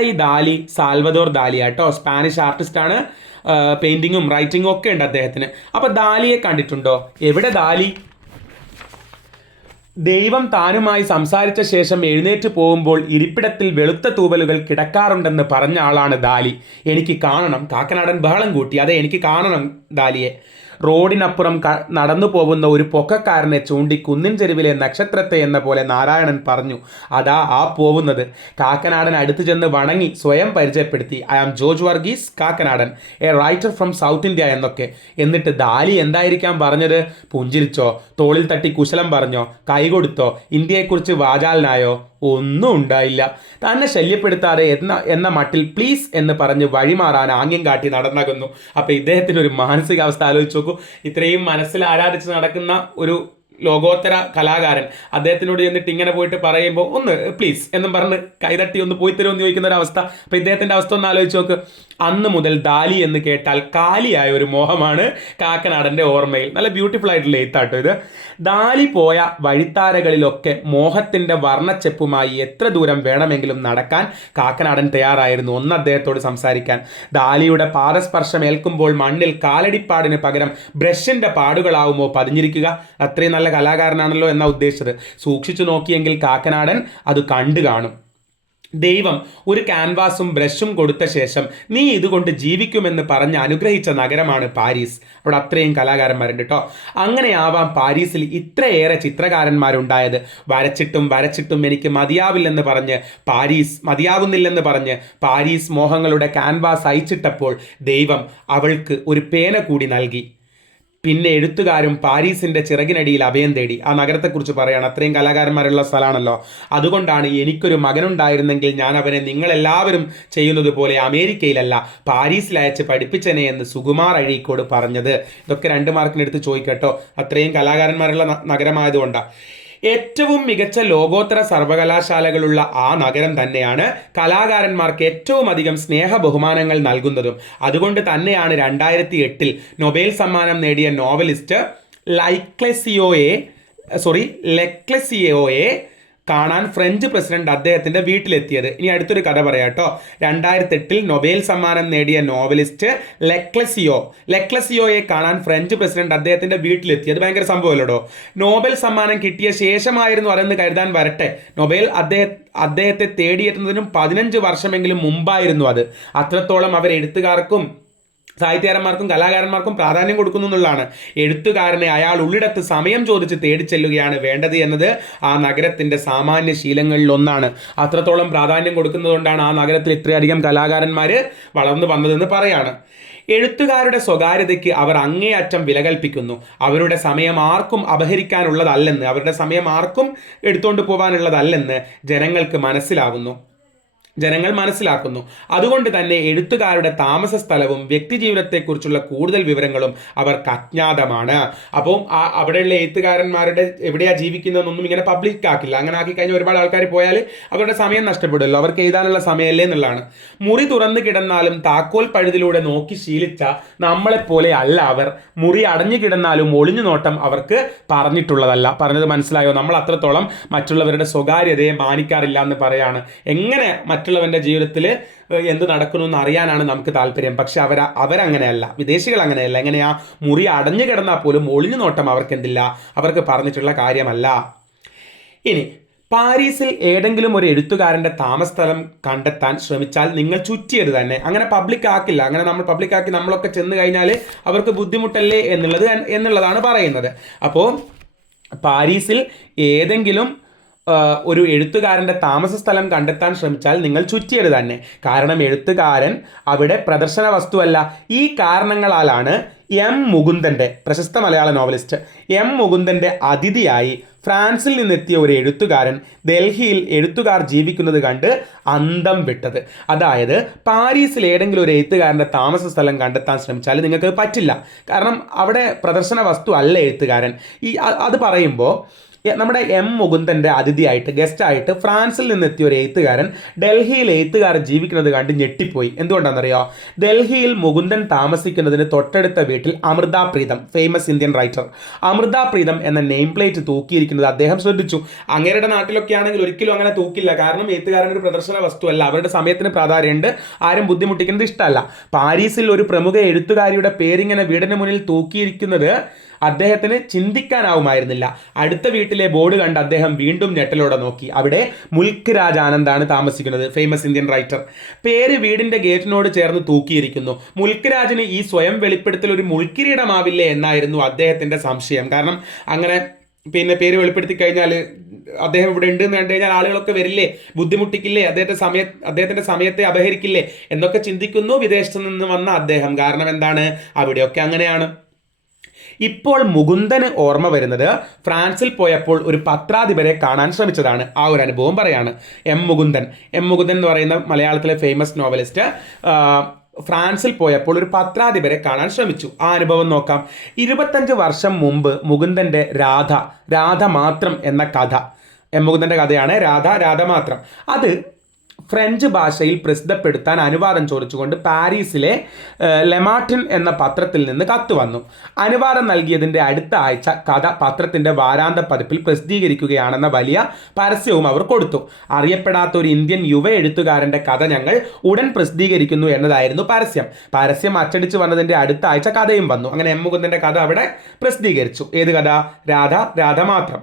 ഈ ദാലി സാൽവദോർ ദാലിയാട്ടോ, സ്പാനിഷ് ആർട്ടിസ്റ്റാണ്. പെയിന്റിങ്ങും റൈറ്റിങ്ങും ഒക്കെ ഉണ്ട് അദ്ദേഹത്തിന്. അപ്പോൾ ദാലിയെ കണ്ടിട്ടുണ്ടോ? എവിടെ ദാലി? ദൈവം താനുമായി സംസാരിച്ച ശേഷം എഴുന്നേറ്റ് പോകുമ്പോൾ ഇരിപ്പിടത്തിൽ വെളുത്ത തൂവലുകൾ കിടക്കാറുണ്ടെന്ന് പറഞ്ഞ ആളാണ് ദാലി. എനിക്ക് കാണണം. കാക്കനാടൻ ബഹളം കൂട്ടി, അതെ എനിക്ക് കാണണം ദാലിയെ. റോഡിനപ്പുറം നടന്നു പോകുന്ന ഒരു പൊക്കക്കാരനെ ചൂണ്ടി കുന്നിൻ ചെരുവിലെ നക്ഷത്രത്തെ എന്ന പോലെ നാരായണൻ പറഞ്ഞു, അതാ ആ പോകുന്നത്. കാക്കനാടൻ അടുത്തു ചെന്ന് വണങ്ങി സ്വയം പരിചയപ്പെടുത്തി, I am George Varghese Kakkanadan, a writer from south India എന്നൊക്കെ. എന്നിട്ട് ദാലി എന്തായിരിക്കാം പറഞ്ഞത്? പുഞ്ചിരിച്ചോ? തോളിൽ തട്ടി കുശലം പറഞ്ഞോ? കൈകൊടുത്തോ? ഇന്ത്യയെക്കുറിച്ച് വാചാലനായോ? ഒന്നും ഉണ്ടായില്ല. തന്നെ ശല്യപ്പെടുത്താതെ എന്ന മട്ടിൽ പ്ലീസ് എന്ന് പറഞ്ഞ് വഴിമാറാൻ ആംഗ്യം കാട്ടി നടന്നകുന്നു. അപ്പോൾ ഇദ്ദേഹത്തിൻ്റെ ഒരു മാനസികാവസ്ഥ ആലോചിച്ച് നോക്കൂ. ഇത്രയും മനസ്സിൽ ആരാധിച്ച് നടക്കുന്ന ഒരു ലോകോത്തര കലാകാരൻ അദ്ദേഹത്തിനോട് ചെന്നിട്ട് ഇങ്ങനെ പോയിട്ട് പറയുമ്പോൾ ഒന്ന് പ്ലീസ് എന്നും പറഞ്ഞ് കൈതട്ടി ഒന്ന് പോയി തരുമെന്ന് ചോദിക്കുന്ന ഒരു അവസ്ഥ. അപ്പോൾ ഇദ്ദേഹത്തിൻ്റെ അവസ്ഥ ഒന്ന് ആലോചിച്ച് നോക്ക്. അന്ന് മുതൽ ദാലി എന്ന് കേട്ടാൽ കാലിയായ ഒരു മോഹമാണ് കാക്കനാടൻ്റെ ഓർമ്മയിൽ. നല്ല ബ്യൂട്ടിഫുൾ ആയിട്ടുള്ള എഴുത്താട്ടോ ഇത്. ദാലി പോയ വഴിത്താരകളിലൊക്കെ മോഹത്തിൻ്റെ വർണ്ണച്ചെപ്പുമായി എത്ര ദൂരം വേണമെങ്കിലും നടക്കാൻ കാക്കനാടൻ തയ്യാറായിരുന്നു. ഒന്ന് അദ്ദേഹത്തോട് സംസാരിക്കാൻ. ദാലിയുടെ പാദസ്പർശം ഏൽക്കുമ്പോൾ മണ്ണിൽ കാലടിപ്പാടിന് പകരം ബ്രഷിൻ്റെ പാടുകളാവുമോ പതിഞ്ഞിരിക്കുക? അത്രയും നല്ല കലാകാരനാണല്ലോ എന്നാ ഉദ്ദേശിച്ചത്. സൂക്ഷിച്ചു നോക്കിയെങ്കിൽ കാക്കനാടൻ അത് കണ്ടു കാണും. ദൈവം ഒരു ക്യാൻവാസും ബ്രഷും കൊടുത്ത ശേഷം നീ ഇതുകൊണ്ട് ജീവിക്കുമെന്ന് പറഞ്ഞ് അനുഗ്രഹിച്ച നഗരമാണ് പാരീസ്. അവിടെ അത്രയും കലാകാരന്മാരുണ്ട് കേട്ടോ. അങ്ങനെയാവാം പാരീസിൽ ഇത്രയേറെ ചിത്രകാരന്മാരുണ്ടായത്. വരച്ചിട്ടും എനിക്ക് മതിയാവില്ലെന്ന് പറഞ്ഞ് മതിയാവുന്നില്ലെന്ന് പറഞ്ഞ് പാരീസ് മോഹങ്ങളുടെ ക്യാൻവാസ് അയച്ചിട്ടപ്പോൾ ദൈവം അവൾക്ക് ഒരു പേന കൂടി നൽകി. പിന്നെ എഴുത്തുകാരും പാരീസിൻ്റെ ചിറകിനടിയിൽ അഭയം തേടി. ആ നഗരത്തെക്കുറിച്ച് പറയുകയാണ്. അത്രയും കലാകാരന്മാരുള്ള സ്ഥലമാണല്ലോ. അതുകൊണ്ടാണ് എനിക്കൊരു മകനുണ്ടായിരുന്നെങ്കിൽ ഞാൻ അവനെ നിങ്ങളെല്ലാവരും ചെയ്യുന്നത് പോലെ അമേരിക്കയിലല്ല പാരീസിൽ അയച്ച് പഠിപ്പിച്ചനെ എന്ന് സുകുമാർ അഴീക്കോട് പറഞ്ഞത്. ഇതൊക്കെ 2 മാർക്കിനെടുത്ത് ചോദിക്കട്ടോ. അത്രയും കലാകാരന്മാരുള്ള നഗരമായതുകൊണ്ടാണ്. ഏറ്റവും മികച്ച ലോകോത്തര സർവകലാശാലകളുള്ള ആ നഗരം തന്നെയാണ് കലാകാരന്മാർക്ക് ഏറ്റവും അധികം സ്നേഹ ബഹുമാനങ്ങൾ നൽകുന്നതും. അതുകൊണ്ട് തന്നെയാണ് 2008 നൊബേൽ സമ്മാനം നേടിയ നോവലിസ്റ്റ് ലെക്ലസിയോയെ കാണാൻ ഫ്രഞ്ച് പ്രസിഡന്റ് അദ്ദേഹത്തിൻ്റെ വീട്ടിലെത്തിയത്. ഇനി അടുത്തൊരു കഥ പറയാം കേട്ടോ. 2008 നൊബേൽ സമ്മാനം നേടിയ നോവലിസ്റ്റ് ലെക്ലസിയോയെ കാണാൻ ഫ്രഞ്ച് പ്രസിഡന്റ് അദ്ദേഹത്തിൻ്റെ വീട്ടിലെത്തിയത് ഭയങ്കര സംഭവമല്ലോ. നോബൽ സമ്മാനം കിട്ടിയ ശേഷമായിരുന്നു അതെന്ന് കരുതാൻ വരട്ടെ. നൊബേൽ അദ്ദേഹത്തെ തേടിയെത്തുന്നതിനും 15 വർഷമെങ്കിലും മുമ്പായിരുന്നു അത്. അത്രത്തോളം അവർ എഴുത്തുകാർക്കും സാഹിത്യകാരന്മാർക്കും കലാകാരന്മാർക്കും പ്രാധാന്യം കൊടുക്കുന്നു എന്നുള്ളതാണ്. എഴുത്തുകാരനെ അയാൾ ഉള്ളിടത്ത് സമയം ചോദിച്ച് തേടിച്ചെല്ലുകയാണ് വേണ്ടത് എന്നത് ആ നഗരത്തിൻ്റെ സാമാന്യ ശീലങ്ങളിലൊന്നാണ്. അത്രത്തോളം പ്രാധാന്യം കൊടുക്കുന്നതുകൊണ്ടാണ് ആ നഗരത്തിൽ ഇത്രയധികം കലാകാരന്മാർ വളർന്നു വന്നതെന്ന് പറയാണ്. എഴുത്തുകാരുടെ സ്വകാര്യതയ്ക്ക് അവർ അങ്ങേയറ്റം വില കൽപ്പിക്കുന്നു. അവരുടെ സമയം ആർക്കും അപഹരിക്കാനുള്ളതല്ലെന്ന്, അവരുടെ സമയം ആർക്കും എടുത്തുകൊണ്ട് പോകാനുള്ളതല്ലെന്ന് ജനങ്ങൾ മനസ്സിലാക്കുന്നു. അതുകൊണ്ട് തന്നെ എഴുത്തുകാരുടെ താമസ സ്ഥലവും വ്യക്തിജീവിതത്തെക്കുറിച്ചുള്ള കൂടുതൽ വിവരങ്ങളും അവർക്ക് അജ്ഞാതമാണ്. അപ്പോൾ അവിടെയുള്ള എഴുത്തുകാരന്മാരുടെ എവിടെയാണ് ജീവിക്കുന്നതെന്നൊന്നും ഇങ്ങനെ പബ്ലിക് ആക്കില്ല. അങ്ങനെ ആക്കി കഴിഞ്ഞാൽ ഒരുപാട് ആൾക്കാർ പോയാൽ അവരുടെ സമയം നഷ്ടപ്പെടുമല്ലോ. അവർക്ക് എഴുതാനുള്ള സമയമല്ലേ എന്നുള്ളതാണ്. മുറി തുറന്നു കിടന്നാലും താക്കോൽ പഴുതിലൂടെ നോക്കി ശീലിച്ച നമ്മളെപ്പോലെ അല്ല അവർ. മുറി അടഞ്ഞു കിടന്നാലും ഒളിഞ്ഞു നോട്ടം അവർക്ക് പറഞ്ഞിട്ടുള്ളതല്ല. പറഞ്ഞത് മനസ്സിലായോ? നമ്മൾ അത്രത്തോളം മറ്റുള്ളവരുടെ സ്വകാര്യതയെ മാനിക്കാറില്ല എന്ന് പറയാണ്. എങ്ങനെ മറ്റുള്ളവൻ്റെ ജീവിതത്തിൽ എന്ത് നടക്കുന്നു എന്ന് അറിയാനാണ് നമുക്ക് താല്പര്യം. പക്ഷെ അവരങ്ങനെയല്ല, വിദേശികൾ അങ്ങനെയല്ല. എങ്ങനെയാ? മുറി അടഞ്ഞു കിടന്നാൽ പോലും ഒളിഞ്ഞു നോട്ടം അവർക്കെന്തില്ല, അവർക്ക് പറഞ്ഞിട്ടുള്ള കാര്യമല്ല. ഇനി പാരീസിൽ ഏതെങ്കിലും ഒരു എഴുത്തുകാരൻ്റെ താമസസ്ഥലം കണ്ടെത്താൻ ശ്രമിച്ചാൽ നിങ്ങൾ ചുറ്റിയത് തന്നെ. അങ്ങനെ പബ്ലിക് ആക്കില്ല. അങ്ങനെ നമ്മൾ പബ്ലിക് ആക്കി നമ്മളൊക്കെ ചെന്ന് കഴിഞ്ഞാൽ അവർക്ക് ബുദ്ധിമുട്ടല്ലേ എന്നുള്ളതാണ് പറയുന്നത്. അപ്പോൾ പാരീസിൽ ഏതെങ്കിലും ഒരു എഴുത്തുകാരൻ്റെ താമസ സ്ഥലം കണ്ടെത്താൻ ശ്രമിച്ചാൽ നിങ്ങൾ ചുറ്റിയത് തന്നെ. കാരണം എഴുത്തുകാരൻ അവിടെ പ്രദർശന വസ്തുവല്ല. ഈ കാരണങ്ങളാലാണ് എം മുകുന്ദൻ്റെ, പ്രശസ്ത മലയാള നോവലിസ്റ്റ് എം മുകുന്ദൻ്റെ അതിഥിയായി ഫ്രാൻസിൽ നിന്നെത്തിയ ഒരു എഴുത്തുകാരൻ ഡൽഹിയിൽ എഴുത്തുകാർ ജീവിക്കുന്നത് കണ്ട് അന്തം വിട്ടത്. അതായത് പാരീസിൽ ഏതെങ്കിലും ഒരു എഴുത്തുകാരൻ്റെ താമസ സ്ഥലം കണ്ടെത്താൻ ശ്രമിച്ചാൽ നിങ്ങൾക്ക് പറ്റില്ല. കാരണം അവിടെ പ്രദർശന വസ്തു അല്ല എഴുത്തുകാരൻ. അത് പറയുമ്പോൾ നമ്മുടെ എം മുകുന്ദൻ്റെ അതിഥിയായിട്ട് ഗസ്റ്റായിട്ട് ഫ്രാൻസിൽ നിന്നെത്തിയ ഒരു എഴുത്തുകാരൻ ഡൽഹിയിൽ എഴുത്തുകാർ ജീവിക്കുന്നത് കണ്ട് ഞെട്ടിപ്പോയി. എന്തുകൊണ്ടാണെന്നറിയോ? ഡൽഹിയിൽ മുകുന്ദൻ താമസിക്കുന്നതിന് തൊട്ടടുത്ത വീട്ടിൽ Amrita Pritam, famous Indian writer Amrita Pritam എന്ന നെയിം പ്ലേറ്റ് തൂക്കിയിരിക്കുന്നത് അദ്ദേഹം ശ്രദ്ധിച്ചു. അങ്ങേരുടെ നാട്ടിലൊക്കെ ആണെങ്കിൽ ഒരിക്കലും അങ്ങനെ തൂക്കില്ല. കാരണം എഴുത്തുകാരൻ ഒരു പ്രദർശന വസ്തുവല്ല, അവരുടെ സമയത്തിന് പ്രാധാന്യമുണ്ട്, ആരും ബുദ്ധിമുട്ടിക്കുന്നത് ഇഷ്ടമല്ല. പാരീസിൽ ഒരു പ്രമുഖ എഴുത്തുകാരിയുടെ പേരിങ്ങനെ വീടിന് മുന്നിൽ തൂക്കിയിരിക്കുന്നത് അദ്ദേഹത്തിന് ചിന്തിക്കാനാവുമായിരുന്നില്ല. അടുത്ത വീട്ടിലെ ബോർഡ് കണ്ട് അദ്ദേഹം വീണ്ടും ഞെട്ടലോടെ നോക്കി. അവിടെ മുൽക്ക് രാജ് ആനന്ദാണ് താമസിക്കുന്നത്, ഫേമസ് ഇന്ത്യൻ റൈറ്റർ. പേര് വീടിന്റെ ഗേറ്റിനോട് ചേർന്ന് തൂക്കിയിരിക്കുന്നു. മുൽക്ക് രാജിന് ഈ സ്വയം വെളിപ്പെടുത്തൽ ഒരു മുൾക്കിരീടമാവില്ലേ എന്നായിരുന്നു അദ്ദേഹത്തിന്റെ സംശയം. കാരണം അങ്ങനെ പേര് വെളിപ്പെടുത്തി കഴിഞ്ഞാൽ അദ്ദേഹം ഇവിടെ ഉണ്ട് എന്ന് കണ്ടു കഴിഞ്ഞാൽ ആളുകളൊക്കെ വരില്ലേ, ബുദ്ധിമുട്ടിക്കില്ലേ, അദ്ദേഹത്തിന്റെ സമയത്തെ അപഹരിക്കില്ലേ എന്നൊക്കെ ചിന്തിക്കുന്നു വിദേശത്ത് നിന്ന് വന്ന അദ്ദേഹം. കാരണം എന്താണ്? അവിടെയൊക്കെ അങ്ങനെയാണ്. ഇപ്പോൾ മുകുന്ദന് ഓർമ്മ വരുന്നത് ഫ്രാൻസിൽ പോയപ്പോൾ ഒരു പത്രാധിപരെ കാണാൻ ശ്രമിച്ചതാണ്. ആ ഒരു അനുഭവം പറയാണ് എം മുകുന്ദൻ എന്ന് പറയുന്ന മലയാളത്തിലെ ഫേമസ് നോവലിസ്റ്റ് ഫ്രാൻസിൽ പോയപ്പോൾ ഒരു പത്രാധിപരെ കാണാൻ ശ്രമിച്ചു. ആ അനുഭവം നോക്കാം. 25 വർഷം മുമ്പ് മുകുന്ദൻ്റെ രാധ മാത്രം എന്ന കഥ, എം മുകുന്ദൻ്റെ കഥയാണ് രാധ മാത്രം. അത് ഫ്രഞ്ച് ഭാഷയിൽ പ്രസിദ്ധപ്പെടുത്താൻ അനുവാദം ചോദിച്ചുകൊണ്ട് പാരീസിലെ ലെമാർട്ടിൻ എന്ന പത്രത്തിൽ നിന്ന് കത്ത് വന്നു. അനുവാദം നൽകിയതിൻ്റെ അടുത്ത ആഴ്ച കഥ പത്രത്തിൻ്റെ വാരാന്ത പതിപ്പിൽ പ്രസിദ്ധീകരിക്കുകയാണെന്ന വലിയ പരസ്യവും അവർ കൊടുത്തു. അറിയപ്പെടാത്ത ഒരു ഇന്ത്യൻ യുവ എഴുത്തുകാരൻ്റെ കഥ ഞങ്ങൾ ഉടൻ പ്രസിദ്ധീകരിക്കുന്നു എന്നതായിരുന്നു പരസ്യം അച്ചടിച്ച് വന്നതിൻ്റെ അടുത്ത ആഴ്ച കഥയും വന്നു. അങ്ങനെ എം മുകുന്ദൻ്റെ കഥ അവിടെ പ്രസിദ്ധീകരിച്ചു. ഏത് കഥ? രാധ മാത്രം.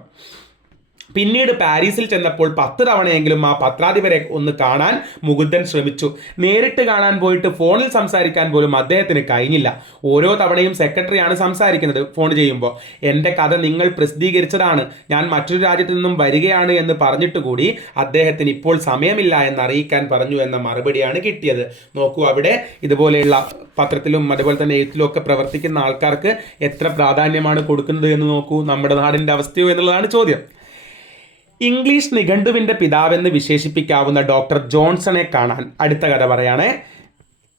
പിന്നീട് പാരീസിൽ ചെന്നപ്പോൾ 10 തവണയെങ്കിലും ആ പത്രാധിപരെ ഒന്ന് കാണാൻ മുകുന്ദൻ ശ്രമിച്ചു. നേരിട്ട് കാണാൻ പോയിട്ട് ഫോണിൽ സംസാരിക്കാൻ പോലും അദ്ദേഹത്തിന് കഴിഞ്ഞില്ല. ഓരോ തവണയും സെക്രട്ടറിയാണ് സംസാരിക്കുന്നത് ഫോൺ ചെയ്യുമ്പോൾ. എൻ്റെ കഥ നിങ്ങൾ പ്രസിദ്ധീകരിച്ചതാണ്, ഞാൻ മറ്റൊരു രാജ്യത്തു നിന്നും വരികയാണ് എന്ന് പറഞ്ഞിട്ട് കൂടി അദ്ദേഹത്തിന് ഇപ്പോൾ സമയമില്ല എന്ന് അറിയിക്കാൻ പറഞ്ഞു എന്ന മറുപടിയാണ് കിട്ടിയത്. നോക്കൂ, അവിടെ ഇതുപോലെയുള്ള പത്രത്തിലും അതുപോലെ തന്നെ എഴുത്തിലും ഒക്കെ പ്രവർത്തിക്കുന്ന ആൾക്കാർക്ക് എത്ര പ്രാധാന്യമാണ് കൊടുക്കുന്നത് എന്ന് നോക്കൂ. നമ്മുടെ നാടിൻ്റെ അവസ്ഥയോ എന്നുള്ളതാണ് ചോദ്യം. ഇംഗ്ലീഷ് നിഘണ്ടുവിൻ്റെ പിതാവെന്ന് വിശേഷിപ്പിക്കാവുന്ന ഡോക്ടർ ജോൺസണെ കാണാൻ, അടുത്ത കഥ പറയാണ്.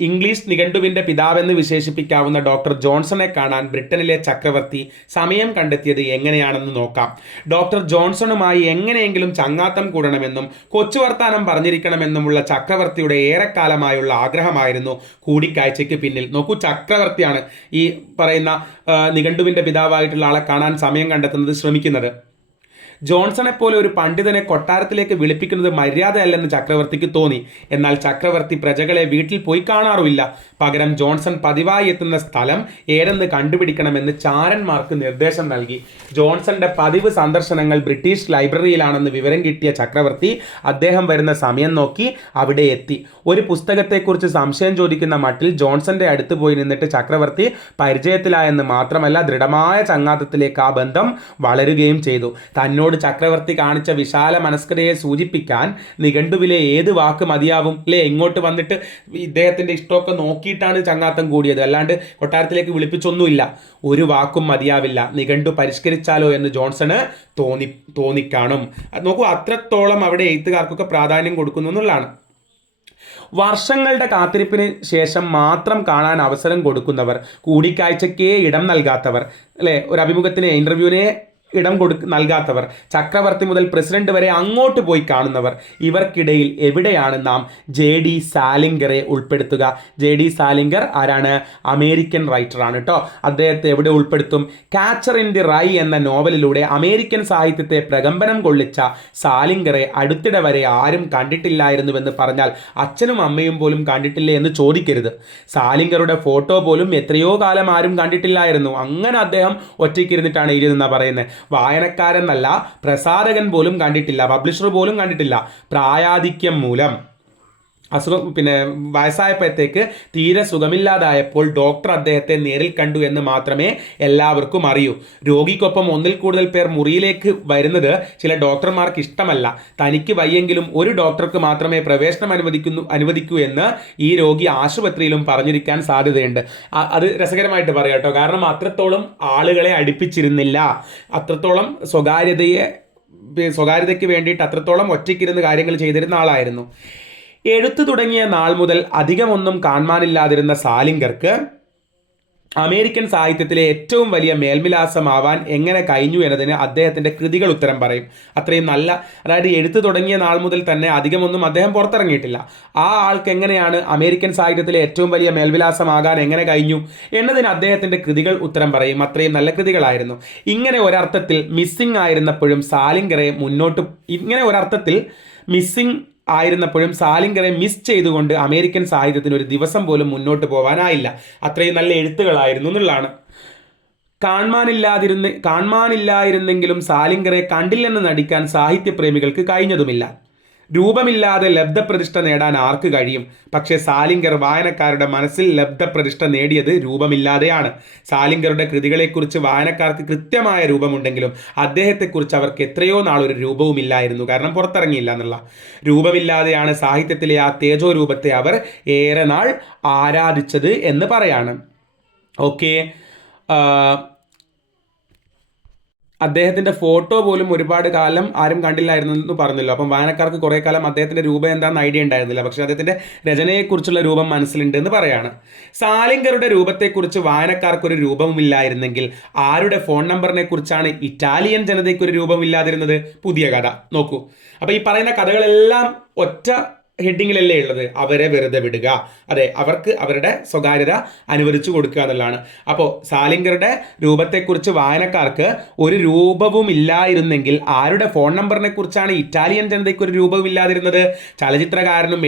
ഇംഗ്ലീഷ് നിഘണ്ടുവിൻ്റെ പിതാവെന്ന് വിശേഷിപ്പിക്കാവുന്ന ഡോക്ടർ ജോൺസണെ കാണാൻ ബ്രിട്ടനിലെ ചക്രവർത്തി സമയം കണ്ടെത്തിയത് എങ്ങനെയാണെന്ന് നോക്കാം. ഡോക്ടർ ജോൺസണുമായി എങ്ങനെയെങ്കിലും ചങ്ങാത്തം കൂടണമെന്നും കൊച്ചു വർത്താനം പറഞ്ഞിരിക്കണമെന്നുമുള്ള ചക്രവർത്തിയുടെ ഏറെക്കാലമായുള്ള ആഗ്രഹമായിരുന്നു കൂടിക്കാഴ്ചയ്ക്ക് പിന്നിൽ. നോക്കൂ, ചക്രവർത്തിയാണ് ഈ പറയുന്ന നിഘണ്ടുവിൻ്റെ പിതാവായിട്ടുള്ള ആളെ കാണാൻ സമയം കണ്ടെത്തുന്നത് ശ്രമിക്കുന്നത്. ജോൺസണെ പോലെ ഒരു പണ്ഡിതനെ കൊട്ടാരത്തിലേക്ക് വിളിപ്പിക്കുന്നത് മര്യാദയല്ലെന്ന് ചക്രവർത്തിക്ക് തോന്നി. എന്നാൽ ചക്രവർത്തി പ്രജകളെ വീട്ടിൽ പോയി കാണാറുമില്ല. പകരം ജോൺസൺ പതിവായി എത്തുന്ന സ്ഥലം ഏതെന്ന് കണ്ടുപിടിക്കണമെന്ന് ചാരന്മാർക്ക് നിർദ്ദേശം നൽകി. ജോൺസന്റെ പതിവ് സന്ദർശനങ്ങൾ ബ്രിട്ടീഷ് ലൈബ്രറിയിലാണെന്ന് വിവരം കിട്ടിയ ചക്രവർത്തി അദ്ദേഹം വരുന്ന സമയം നോക്കി അവിടെ എത്തി. ഒരു പുസ്തകത്തെക്കുറിച്ച് സംശയം ചോദിക്കുന്ന മട്ടിൽ ജോൺസന്റെ അടുത്ത് പോയി നിന്നിട്ട് ചക്രവർത്തി പരിചയത്തിലായെന്ന് മാത്രമല്ല ദൃഢമായ ചങ്ങാത്തത്തിലേക്ക് ആ ബന്ധം വളരുകയും ചെയ്തു. തന്നോട് ചക്രവർത്തി കാണിച്ച വിശാല മനസ്കതയെ സൂചിപ്പിക്കാൻ നിഘണ്ടുവിലെ ഏത് വാക്ക് മതിയാവും അല്ലേ? ഇങ്ങോട്ട് വന്നിട്ട് ഇദ്ദേഹത്തിന്റെ ഇഷ്ടമൊക്കെ നോക്കിയിട്ടാണ് ചങ്ങാത്തം കൂടിയത്, അല്ലാണ്ട് കൊട്ടാരത്തിലേക്ക് വിളിപ്പിച്ചൊന്നുമില്ല. ഒരു വാക്കും മതിയാവില്ല. നിഘണ്ടു പരിഷ്കരിച്ചാലോ എന്ന് ജോൺസണ് തോന്നിക്കാണും. നോക്കൂ, അത്രത്തോളം അവിടെ എഴുത്തുകാർക്കൊക്കെ പ്രാധാന്യം കൊടുക്കുന്നു എന്നുള്ളതാണ്. വർഷങ്ങളുടെ കാത്തിരിപ്പിന് ശേഷം മാത്രം കാണാൻ അവസരം കൊടുക്കുന്നവർ, കൂടിക്കാഴ്ചയ്ക്കേ ഇടം നൽകാത്തവർ, അല്ലേ, ഒരു അഭിമുഖത്തിന് ഇൻ്റർവ്യൂവിനെ ഇടം നൽകാത്തവർ, ചക്രവർത്തി മുതൽ പ്രസിഡന്റ് വരെ അങ്ങോട്ട് പോയി കാണുന്നവർ, ഇവർക്കിടയിൽ എവിടെയാണ് നാം JD സാലിംഗറെ ഉൾപ്പെടുത്തുക? JD സാലിംഗർ ആരാണ്? അമേരിക്കൻ റൈറ്ററാണ് കേട്ടോ. അദ്ദേഹത്തെ എവിടെ ഉൾപ്പെടുത്തും? കാച്ചർ ഇൻ ദി റൈ എന്ന നോവലിലൂടെ അമേരിക്കൻ സാഹിത്യത്തെ പ്രകമ്പനം കൊള്ളിച്ച സാലിംഗറെ അടുത്തിടെ വരെ ആരും കണ്ടിട്ടില്ലായിരുന്നുവെന്ന് പറഞ്ഞാൽ അച്ഛനും അമ്മയും പോലും കണ്ടിട്ടില്ലേ എന്ന് ചോദിക്കരുത്. സാലിംഗറുടെ ഫോട്ടോ പോലും എത്രയോ കാലം ആരും കണ്ടിട്ടില്ലായിരുന്നു. അങ്ങനെ അദ്ദേഹം ഒറ്റയ്ക്കിരുന്നിട്ടാണ് എഴുതുന്നതെന്നാണ് പറയുന്നത്. വായനക്കാരെന്നല്ല, പ്രസാധകൻ പോലും കണ്ടിട്ടില്ല, പബ്ലിഷർ പോലും കണ്ടിട്ടില്ല. പ്രായാധിക്യം മൂലം പിന്നെ വയസ്സായപ്പോഴത്തേക്ക് തീരെ സുഖമില്ലാതായപ്പോൾ ഡോക്ടർ അദ്ദേഹത്തെ നേരിൽ കണ്ടു എന്ന് മാത്രമേ എല്ലാവർക്കും അറിയൂ. രോഗിക്കൊപ്പം ഒന്നിൽ കൂടുതൽ പേർ മുറിയിലേക്ക് വരുന്നത് ചില ഡോക്ടർമാർക്ക് ഇഷ്ടമല്ല. തനിക്ക് വയ്യെങ്കിലും ഒരു ഡോക്ടർക്ക് മാത്രമേ പ്രവേശനം അനുവദിക്കൂ എന്ന് ഈ രോഗി ആശുപത്രിയിലും പറഞ്ഞിരിക്കാൻ സാധ്യതയുണ്ട്. അത് രസകരമായിട്ട് പറയാം കേട്ടോ. കാരണം അത്രത്തോളം ആളുകളെ അടുപ്പിച്ചിരുന്നില്ല, അത്രത്തോളം സ്വകാര്യതയ്ക്ക് വേണ്ടിയിട്ട് അത്രത്തോളം ഒറ്റയ്ക്കിരുന്ന് കാര്യങ്ങൾ ചെയ്തിരുന്ന ആളായിരുന്നു. എഴുത്തു തുടങ്ങിയ നാൾ മുതൽ അധികമൊന്നും കാണാനില്ലാതിരുന്ന സാലിംഗർക്ക് അമേരിക്കൻ സാഹിത്യത്തിലെ ഏറ്റവും വലിയ മേൽവിലാസമാവാൻ എങ്ങനെ കഴിഞ്ഞു എന്നതിന് അദ്ദേഹത്തിൻ്റെ കൃതികൾ ഉത്തരം പറയും. അത്രയും നല്ല, അതായത് എഴുത്തു തുടങ്ങിയ നാൾ മുതൽ തന്നെ അധികമൊന്നും അദ്ദേഹം പുറത്തിറങ്ങിയിട്ടില്ല. ആ ആൾക്ക് എങ്ങനെയാണ് അമേരിക്കൻ സാഹിത്യത്തിലെ ഏറ്റവും വലിയ മേൽവിലാസമാകാൻ എങ്ങനെ കഴിഞ്ഞു എന്നതിന് അദ്ദേഹത്തിൻ്റെ കൃതികൾ ഉത്തരം പറയും. അത്രയും നല്ല കൃതികളായിരുന്നു. ഇങ്ങനെ ഒരർത്ഥത്തിൽ മിസ്സിംഗ് ആയിരുന്നപ്പോഴും സാലിംഗറെ മിസ് ചെയ്തുകൊണ്ട് അമേരിക്കൻ സാഹിത്യത്തിന് ഒരു ദിവസം പോലും മുന്നോട്ട് പോകാനായില്ല. അത്രയും നല്ല എഴുത്തുകളായിരുന്നു എന്നുള്ളതാണ്. കാണാനില്ലായിരുന്നെങ്കിലും സാലിംഗറെ കണ്ടില്ലെന്ന് നടിക്കാൻ സാഹിത്യപ്രേമികൾക്ക് കഴിഞ്ഞതുമില്ല. രൂപമില്ലാതെ ലബ്ധപ്രതിഷ്ഠ നേടാൻ ആർക്ക് കഴിയും? പക്ഷേ സാലിംഗർ വായനക്കാരുടെ മനസ്സിൽ ലബ്ധപ്രതിഷ്ഠ നേടിയത് രൂപമില്ലാതെയാണ്. സാലിംഗറുടെ കൃതികളെക്കുറിച്ച് വായനക്കാർക്ക് കൃത്യമായ രൂപമുണ്ടെങ്കിലും അദ്ദേഹത്തെക്കുറിച്ച് അവർക്ക് എത്രയോ നാളൊരു രൂപവുമില്ലായിരുന്നു. കാരണം പുറത്തിറങ്ങിയില്ല എന്നുള്ള. രൂപമില്ലാതെയാണ് സാഹിത്യത്തിലെ ആ തേജോ രൂപത്തെ അവർ ഏറെ നാൾ ആരാധിച്ചത് എന്ന് പറയാണ്. ഓക്കെ, അദ്ദേഹത്തിൻ്റെ ഫോട്ടോ പോലും ഒരുപാട് കാലം ആരും കണ്ടില്ലായിരുന്നു എന്ന് പറഞ്ഞല്ലോ. അപ്പം വായനക്കാർക്ക് കുറേ കാലം അദ്ദേഹത്തിൻ്റെ രൂപം എന്താണെന്ന് ഐഡിയ ഉണ്ടായിരുന്നില്ല. പക്ഷേ അദ്ദേഹത്തിൻ്റെ രചനയെക്കുറിച്ചുള്ള രൂപം മനസ്സിലുണ്ട് എന്ന് പറയാണ്. സാലിംഗറുടെ രൂപത്തെക്കുറിച്ച് വായനക്കാർക്കൊരു രൂപവുമില്ലായിരുന്നെങ്കിൽ ആരുടെ ഫോൺ നമ്പറിനെ കുറിച്ചാണ് ഇറ്റാലിയൻ ജനതയ്ക്കൊരു രൂപമില്ലാതിരുന്നത്? പുതിയ കഥ നോക്കൂ. അപ്പോൾ ഈ പറയുന്ന കഥകളെല്ലാം ഒറ്റ ഹെഡിങ്ങിലല്ലേ ഉള്ളത്? അവരെ വെറുതെ വിടുക, അതെ, അവർക്ക് അവരുടെ സ്വകാര്യത അനുവദിച്ചു കൊടുക്കുക എന്നുള്ളതാണ്. അപ്പോൾ സാലിംഗറുടെ രൂപത്തെക്കുറിച്ച് വായനക്കാർക്ക് ഒരു രൂപവും ഇല്ലായിരുന്നെങ്കിൽ ആരുടെ ഫോൺ നമ്പറിനെ കുറിച്ചാണ് ഇറ്റാലിയൻ ജനതയ്ക്ക് ഒരു രൂപവും ഇല്ലാതിരുന്നത്? ചലച്ചിത്രകാരനും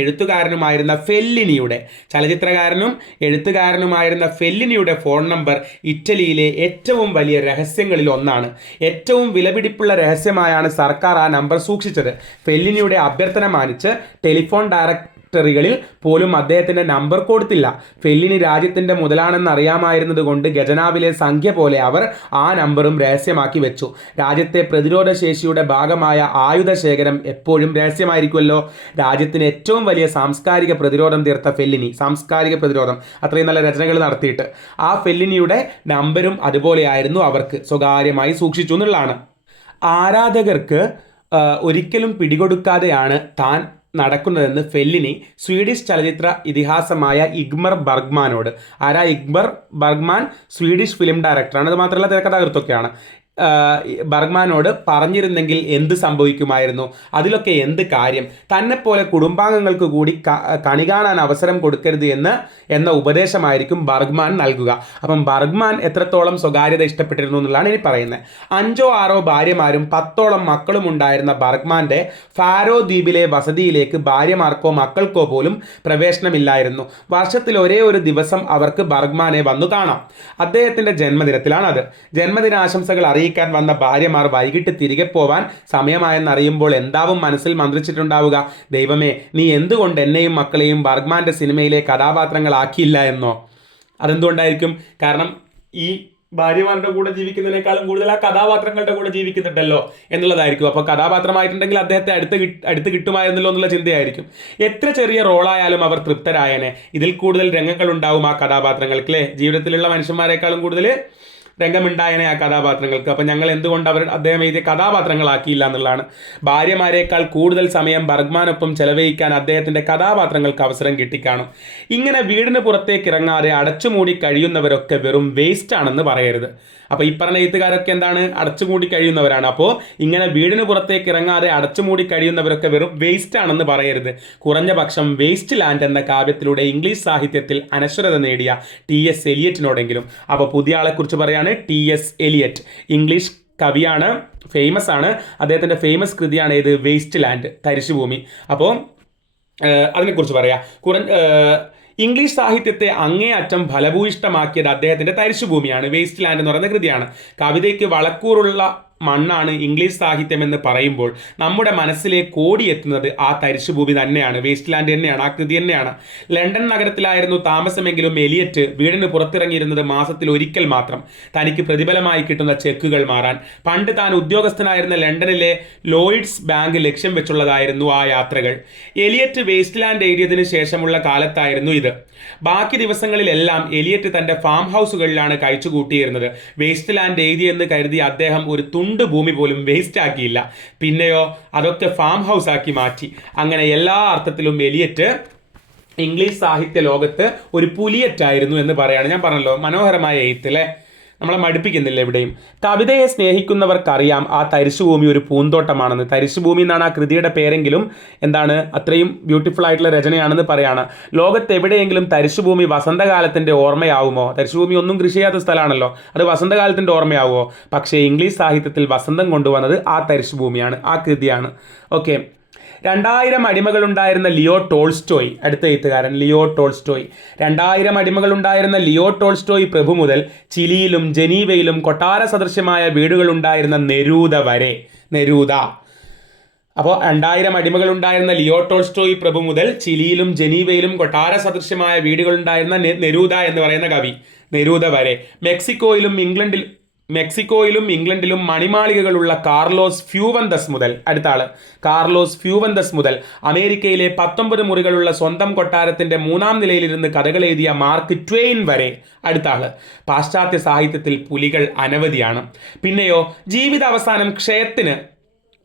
എഴുത്തുകാരനുമായിരുന്ന ഫെല്ലിനിയുടെ ഫോൺ നമ്പർ ഇറ്റലിയിലെ ഏറ്റവും വലിയ രഹസ്യങ്ങളിൽ ഒന്നാണ്. ഏറ്റവും വിലപിടിപ്പുള്ള രഹസ്യമായാണ് സർക്കാർ ആ നമ്പർ സൂക്ഷിച്ചത്. ഫെല്ലിനിയുടെ അഭ്യർത്ഥന മാനിച്ച് ടെലിഫോൺ ഡയറക്ടറികളിൽ പോലും അദ്ദേഹത്തിൻ്റെ നമ്പർ കൊടുത്തില്ല. ഫെല്ലിനി രാജ്യത്തിൻ്റെ മുതലാണെന്ന് അറിയാമായിരുന്നത് കൊണ്ട് ഖജനാവിലെ സംഖ്യ പോലെ അവർ ആ നമ്പറും രഹസ്യമാക്കി വെച്ചു. രാജ്യത്തെ പ്രതിരോധ ശേഷിയുടെ ഭാഗമായ ആയുധ ശേഖരം എപ്പോഴും രഹസ്യമായിരിക്കുമല്ലോ. രാജ്യത്തിന് ഏറ്റവും വലിയ സാംസ്കാരിക പ്രതിരോധം തീർത്ത ഫെല്ലിനി, അത്രയും നല്ല രചനകൾ നടത്തിയിട്ട് ആ ഫെല്ലിനിയുടെ നമ്പരും അതുപോലെയായിരുന്നു, അവർക്ക് സ്വകാര്യമായി സൂക്ഷിച്ചു എന്നുള്ളതാണ്. ആരാധകർക്ക് ഒരിക്കലും പിടികൊടുക്കാതെയാണ് താൻ നടക്കുന്നതെന്ന് ഫെല്ലിനി സ്വീഡിഷ് ചലച്ചിത്ര ഇതിഹാസമായ ഇഗ്മർ ബർഗ്മാനോട്, ഇഗ്മർ ബർഗ്മാൻ സ്വീഡിഷ് ഫിലിം ഡയറക്ടറാണ്, അത് മാത്രമല്ല തിരക്കഥാകൃത്തൊക്കെയാണ്, ബർഗ്മാനോട് പറഞ്ഞിരുന്നെങ്കിൽ എന്ത് സംഭവിക്കുമായിരുന്നു? അതിലൊക്കെ എന്ത് കാര്യം? തന്നെപ്പോലെ കുടുംബാംഗങ്ങൾക്ക് കൂടി കണി കാണാൻ അവസരം കൊടുക്കരുത് എന്ന ഉപദേശമായിരിക്കും ബർഗ്മാൻ നൽകുക. അപ്പം ബർഗ്മാൻ എത്രത്തോളം സ്വകാര്യത ഇഷ്ടപ്പെട്ടിരുന്നു എന്നുള്ളതാണ് ഇനി പറയുന്നത്. 5 or 6 ഭാര്യമാരും 10ഓളം മക്കളും ഉണ്ടായിരുന്ന ബർഗ്മാൻ്റെ ഫാരോ ദ്വീപിലെ വസതിയിലേക്ക് ഭാര്യമാർക്കോ മക്കൾക്കോ പോലും പ്രവേശനമില്ലായിരുന്നു. വർഷത്തിൽ ഒരേ ഒരു ദിവസം അവർക്ക് ബർഗ്മാനെ വന്നു കാണാം. അദ്ദേഹത്തിൻ്റെ ജന്മദിനത്തിലാണത്. ജന്മദിനാശംസകൾ അറിയിക്കാൻ വന്ന ഭാര്യമാർ വൈകിട്ട് തിരികെ പോവാൻ സമയമായെന്നറിയുമ്പോൾ എന്താവും മനസ്സിൽ മന്ത്രിച്ചിട്ടുണ്ടാവുക? ദൈവമേ, നീ എന്തുകൊണ്ട് എന്നെയും മക്കളെയും ബർഗ്മാൻ്റെ സിനിമയിലെ കഥാപാത്രങ്ങളാക്കിയില്ല എന്നോ? അതെന്തുകൊണ്ടായിരിക്കും? കാരണം ഈ ഭാര്യമാരുടെ കൂടെ ജീവിക്കുന്നതിനേക്കാളും കൂടുതൽ ആ കഥാപാത്രങ്ങളുടെ കൂടെ ജീവിക്കുന്നുണ്ടല്ലോ എന്നുള്ളതായിരിക്കും. അപ്പോൾ കഥാപാത്രമായിട്ടുണ്ടെങ്കിൽ അദ്ദേഹത്തെ അടുത്ത് കിട്ടുമായിരുന്നല്ലോ എന്നുള്ള ചിന്തയായിരിക്കും. എത്ര ചെറിയ റോളായാലും അവർ തൃപ്തരായനെ. ഇതിൽ കൂടുതൽ രംഗങ്ങൾ ഉണ്ടാവും ആ കഥാപാത്രങ്ങൾക്ക്, അല്ലേ? ജീവിതത്തിലുള്ള മനുഷ്യന്മാരെക്കാളും കൂടുതൽ രംഗമുണ്ടായനെ ആ കഥാപാത്രങ്ങൾക്ക്. അപ്പം ഞങ്ങൾ എന്തുകൊണ്ട് അദ്ദേഹം എഴുതിയ കഥാപാത്രങ്ങളാക്കിയില്ല എന്നുള്ളതാണ്. ഭാര്യമാരേക്കാൾ കൂടുതൽ സമയം ബർഗ്മാനൊപ്പം ചെലവഴിക്കാൻ അദ്ദേഹത്തിൻ്റെ കഥാപാത്രങ്ങൾക്ക് അവസരം കിട്ടിക്കാണും. ഇങ്ങനെ വീടിന് പുറത്തേക്ക് ഇറങ്ങാതെ അടച്ചുമൂടി കഴിയുന്നവരൊക്കെ വെറും വേസ്റ്റ് ആണെന്ന് പറയരുത്. അപ്പോൾ ഈ പറഞ്ഞ എഴുത്തുകാരൊക്കെ എന്താണ്? അടച്ചുമൂടി കഴിയുന്നവരാണ്. അപ്പോൾ ഇങ്ങനെ വീടിന് പുറത്തേക്ക് ഇറങ്ങാതെ അടച്ചുമൂടി കഴിയുന്നവരൊക്കെ വെറും വേസ്റ്റ് ആണെന്ന് പറയരുത്. കുറഞ്ഞ പക്ഷം വേസ്റ്റ് ലാൻഡ് എന്ന കാവ്യത്തിലൂടെ ഇംഗ്ലീഷ് സാഹിത്യത്തിൽ അനശ്വരത നേടിയ TS എലിയറ്റിനോടെങ്കിലും. അപ്പോൾ പുതിയ ആളെക്കുറിച്ച് പറയാണ് TS എലിയറ്റ്. ഇംഗ്ലീഷ് കവിയാണ്, ഫേമസ് ആണ്. അദ്ദേഹത്തിൻ്റെ ഫേമസ് കൃതിയാണ് ഏത്? വേസ്റ്റ് ലാൻഡ്, തരിശുഭൂമി. അപ്പോൾ അതിനെക്കുറിച്ച് പറയാം. ഇംഗ്ലീഷ് സാഹിത്യത്തെ അങ്ങേയറ്റം ഫലഭൂയിഷ്ടമാക്കിയത് അദ്ദേഹത്തിൻ്റെ തരിശുഭൂമിയാണ്. വേസ്റ്റ് ലാൻഡ് എന്ന് പറയുന്ന കൃതിയാണ്. കവിതയ്ക്ക് വളക്കൂറുള്ള മണ്ണാണ് ഇംഗ്ലീഷ് സാഹിത്യം എന്ന് പറയുമ്പോൾ നമ്മുടെ മനസ്സിലേക്ക് ഓടിയെത്തുന്നത് ആ തരിശുഭൂമി തന്നെയാണ്, വേസ്റ്റ് ലാൻഡ് തന്നെയാണ്, ആ കൃതി തന്നെയാണ്. ലണ്ടൻ നഗരത്തിലായിരുന്നു താമസമെങ്കിലും എലിയറ്റ് വീടിന് പുറത്തിറങ്ങിയിരുന്നത് മാസത്തിൽ ഒരിക്കൽ മാത്രം, തനിക്ക് പ്രതിഫലമായി കിട്ടുന്ന ചെക്കുകൾ മാറാൻ. പണ്ട് താൻ ഉദ്യോഗസ്ഥനായിരുന്ന ലണ്ടനിലെ ലോയിഡ്സ് ബാങ്ക് ലക്ഷ്യം വെച്ചുള്ളതായിരുന്നു ആ യാത്രകൾ. എലിയറ്റ് വേസ്റ്റ് ലാൻഡ് എഴുതിയതിനു ശേഷമുള്ള കാലത്തായിരുന്നു ഇത്. ബാക്കി ദിവസങ്ങളിലെല്ലാം എലിയറ്റ് തന്റെ ഫാം ഹൗസുകളിലാണ് കഴിച്ചുകൂട്ടിയിരുന്നത്. വേസ്റ്റ് ലാൻഡ് എഴുതിയെന്ന് കരുതി അദ്ദേഹം ഒരു തുണ്ട് ഭൂമി പോലും വേസ്റ്റ് ആക്കിയില്ല. പിന്നെയോ അതൊക്കെ ഫാം ഹൗസ് ആക്കി മാറ്റി. അങ്ങനെ എല്ലാ അർത്ഥത്തിലും എലിയറ്റ് ഇംഗ്ലീഷ് സാഹിത്യ ലോകത്ത് ഒരു പുലിയറ്റായിരുന്നു എന്ന് പറയാണ്. ഞാൻ പറഞ്ഞല്ലോ, മനോഹരമായ എഴുത്തിലെ നമ്മളെ മടുപ്പിക്കുന്നില്ല എവിടെയും. കവിതയെ സ്നേഹിക്കുന്നവർക്കറിയാം ആ തരിശുഭൂമി ഒരു പൂന്തോട്ടമാണെന്ന്. തരിശുഭൂമി എന്നാണ് ആ കൃതിയുടെ പേരെങ്കിലും എന്താണ് അത്രയും ബ്യൂട്ടിഫുൾ ആയിട്ടുള്ള രചനയാണെന്ന് പറയാണ്. ലോകത്ത് എവിടെയെങ്കിലും തരിശുഭൂമി വസന്തകാലത്തിൻ്റെ ഓർമ്മയാവുമോ? തരിശുഭൂമി ഒന്നും കൃഷി ചെയ്യാത്ത സ്ഥലമാണല്ലോ, അത് വസന്തകാലത്തിൻ്റെ ഓർമ്മയാവുമോ? പക്ഷേ ഇംഗ്ലീഷ് സാഹിത്യത്തിൽ വസന്തം കൊണ്ടുവന്നത് ആ തരിശുഭൂമിയാണ്, ആ കൃതിയാണ്. ഓക്കെ, 2000 അടിമകളുണ്ടായിരുന്ന ലിയോ ടോൾസ്റ്റോയ്, അടുത്ത എഴുത്തുകാരൻ ലിയോ ടോൾസ്റ്റോയ്. 2000 അടിമകളുണ്ടായിരുന്ന ലിയോ ടോൾസ്റ്റോയ് പ്രഭു മുതൽ ചിലിയിലും ജനീവയിലും കൊട്ടാര സദൃശ്യമായ വീടുകളുണ്ടായിരുന്ന നെരൂദ വരെ. നെരൂദ. അപ്പോൾ 2000 അടിമകളുണ്ടായിരുന്ന ലിയോ ടോൾസ്റ്റോയ് പ്രഭു മുതൽ ചിലിയിലും ജനീവയിലും കൊട്ടാര സദൃശ്യമായ വീടുകളുണ്ടായിരുന്ന നെരൂദ എന്ന് പറയുന്ന കവി, നെരൂദ വരെ. മെക്സിക്കോയിലും ഇംഗ്ലണ്ടിലും മണിമാളികകളുള്ള കാർലോസ് ഫ്യൂവന്തസ് മുതൽ, അടുത്ത ആള് കാർലോസ് ഫ്യൂവന്തസ് മുതൽ അമേരിക്കയിലെ 19 മുറികളുള്ള സ്വന്തം കൊട്ടാരത്തിന്റെ 3-ാം നിലയിലിരുന്ന് കഥകൾ എഴുതിയ മാർക്ക് ട്വെയിൻ വരെ, അടുത്ത ആള്. പാശ്ചാത്യ സാഹിത്യത്തിൽ പുലികൾ അനവധിയാണ്. പിന്നെയോ ജീവിത അവസാനം ക്ഷയത്തിന്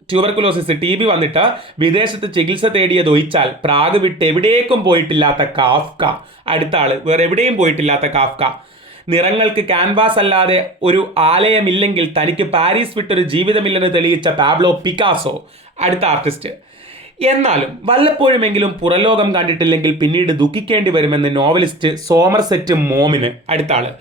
ട്യൂബർകുലോസിസ് TB വന്നിട്ട് വിദേശത്ത് ചികിത്സ തേടിയതൊഴിച്ചാൽ പ്രാഗ് വിട്ട് എവിടേക്കും പോയിട്ടില്ലാത്ത കാഫ്ക, അടുത്ത ആള്. വേറെ എവിടെയും പോയിട്ടില്ലാത്ത കാഫ്ക. നിറങ്ങൾക്ക് ക്യാൻവാസ് അല്ലാതെ ഒരു ആലയമില്ലെങ്കിൽ തനിക്ക് പാരീസ് വിട്ടൊരു ജീവിതമില്ലെന്ന് തെളിയിച്ച പാബ്ലോ പിക്കാസോ, അടുത്ത ആർട്ടിസ്റ്റ്. എന്നാലും വല്ലപ്പോഴുമെങ്കിലും പുറലോകം കണ്ടിട്ടില്ലെങ്കിൽ പിന്നീട് ദുഃഖിക്കേണ്ടി വരുമെന്ന് നോവലിസ്റ്റ് സോമർസെറ്റ് മോമിന്, അടുത്ത ആള്.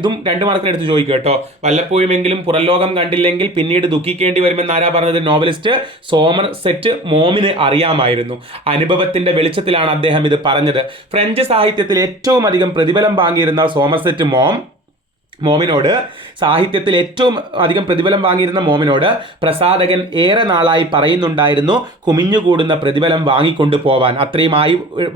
ഇതും 2 മാർക്കിന് എടുത്ത് ചോദിക്കുക കേട്ടോ. വല്ലപ്പോഴുമെങ്കിലും പുറലോകം കണ്ടില്ലെങ്കിൽ പിന്നീട് ദുഃഖിക്കേണ്ടി വരുമെന്ന് ആരാ പറഞ്ഞത്? നോവലിസ്റ്റ് സോമർസെറ്റ് മോമിന് അറിയാമായിരുന്നു. അനുഭവത്തിന്റെ വെളിച്ചത്തിലാണ് അദ്ദേഹം ഇത് പറഞ്ഞത്. ഫ്രഞ്ച് സാഹിത്യത്തിൽ ഏറ്റവും അധികം പ്രതിഫലം വാങ്ങിയിരുന്ന സോമർസെറ്റ് മോമിനോട്, സാഹിത്യത്തിൽ ഏറ്റവും അധികം പ്രതിഫലം വാങ്ങിയിരുന്ന മോമിനോട് പ്രസാധകൻ ഏറെ നാളായി പറയുന്നുണ്ടായിരുന്നു കുമിഞ്ഞുകൂടുന്ന പ്രതിഫലം വാങ്ങിക്കൊണ്ടു പോവാൻ, അത്രയും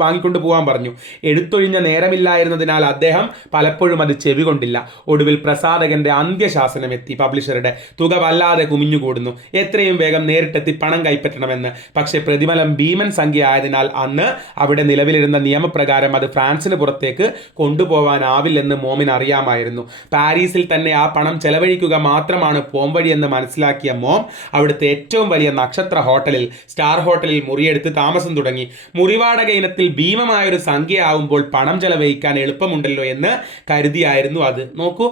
വാങ്ങിക്കൊണ്ടു പോകാൻ പറഞ്ഞു. എഴുത്തൊഴിഞ്ഞ നേരമില്ലായിരുന്നതിനാൽ അദ്ദേഹം പലപ്പോഴും അത് ചെവികൊണ്ടില്ല. ഒടുവിൽ പ്രസാധകന്റെ അന്ത്യശാസനം എത്തി. പബ്ലിഷറുടെ തുക വല്ലാതെ കുമിഞ്ഞുകൂടുന്നു, എത്രയും വേഗം നേരിട്ടെത്തി പണം കൈപ്പറ്റണമെന്ന്. പക്ഷേ പ്രതിഫലം ഭീമൻ സംഖ്യ ആയതിനാൽ അന്ന് അവിടെ നിലവിലിരുന്ന നിയമപ്രകാരം അത് ഫ്രാൻസിന് പുറത്തേക്ക് കൊണ്ടുപോകാനാവില്ലെന്ന് മോമിന് അറിയാമായിരുന്നു. പാരീസിൽ തന്നെ ആ പണം ചെലവഴിക്കുക മാത്രമാണ് പോംവഴി എന്ന് മനസ്സിലാക്കിയ മോം അവിടുത്തെ ഏറ്റവും വലിയ നക്ഷത്ര ഹോട്ടലിൽ, സ്റ്റാർ ഹോട്ടലിൽ മുറിയെടുത്ത് താമസം തുടങ്ങി. മുറിവാടക ഇനത്തിൽ ഭീമമായൊരു സംഖ്യ ആവുമ്പോൾ പണം ചെലവഴിക്കാൻ എളുപ്പമുണ്ടല്ലോ എന്ന് കരുതിയായിരുന്നു അത്. നോക്കൂ,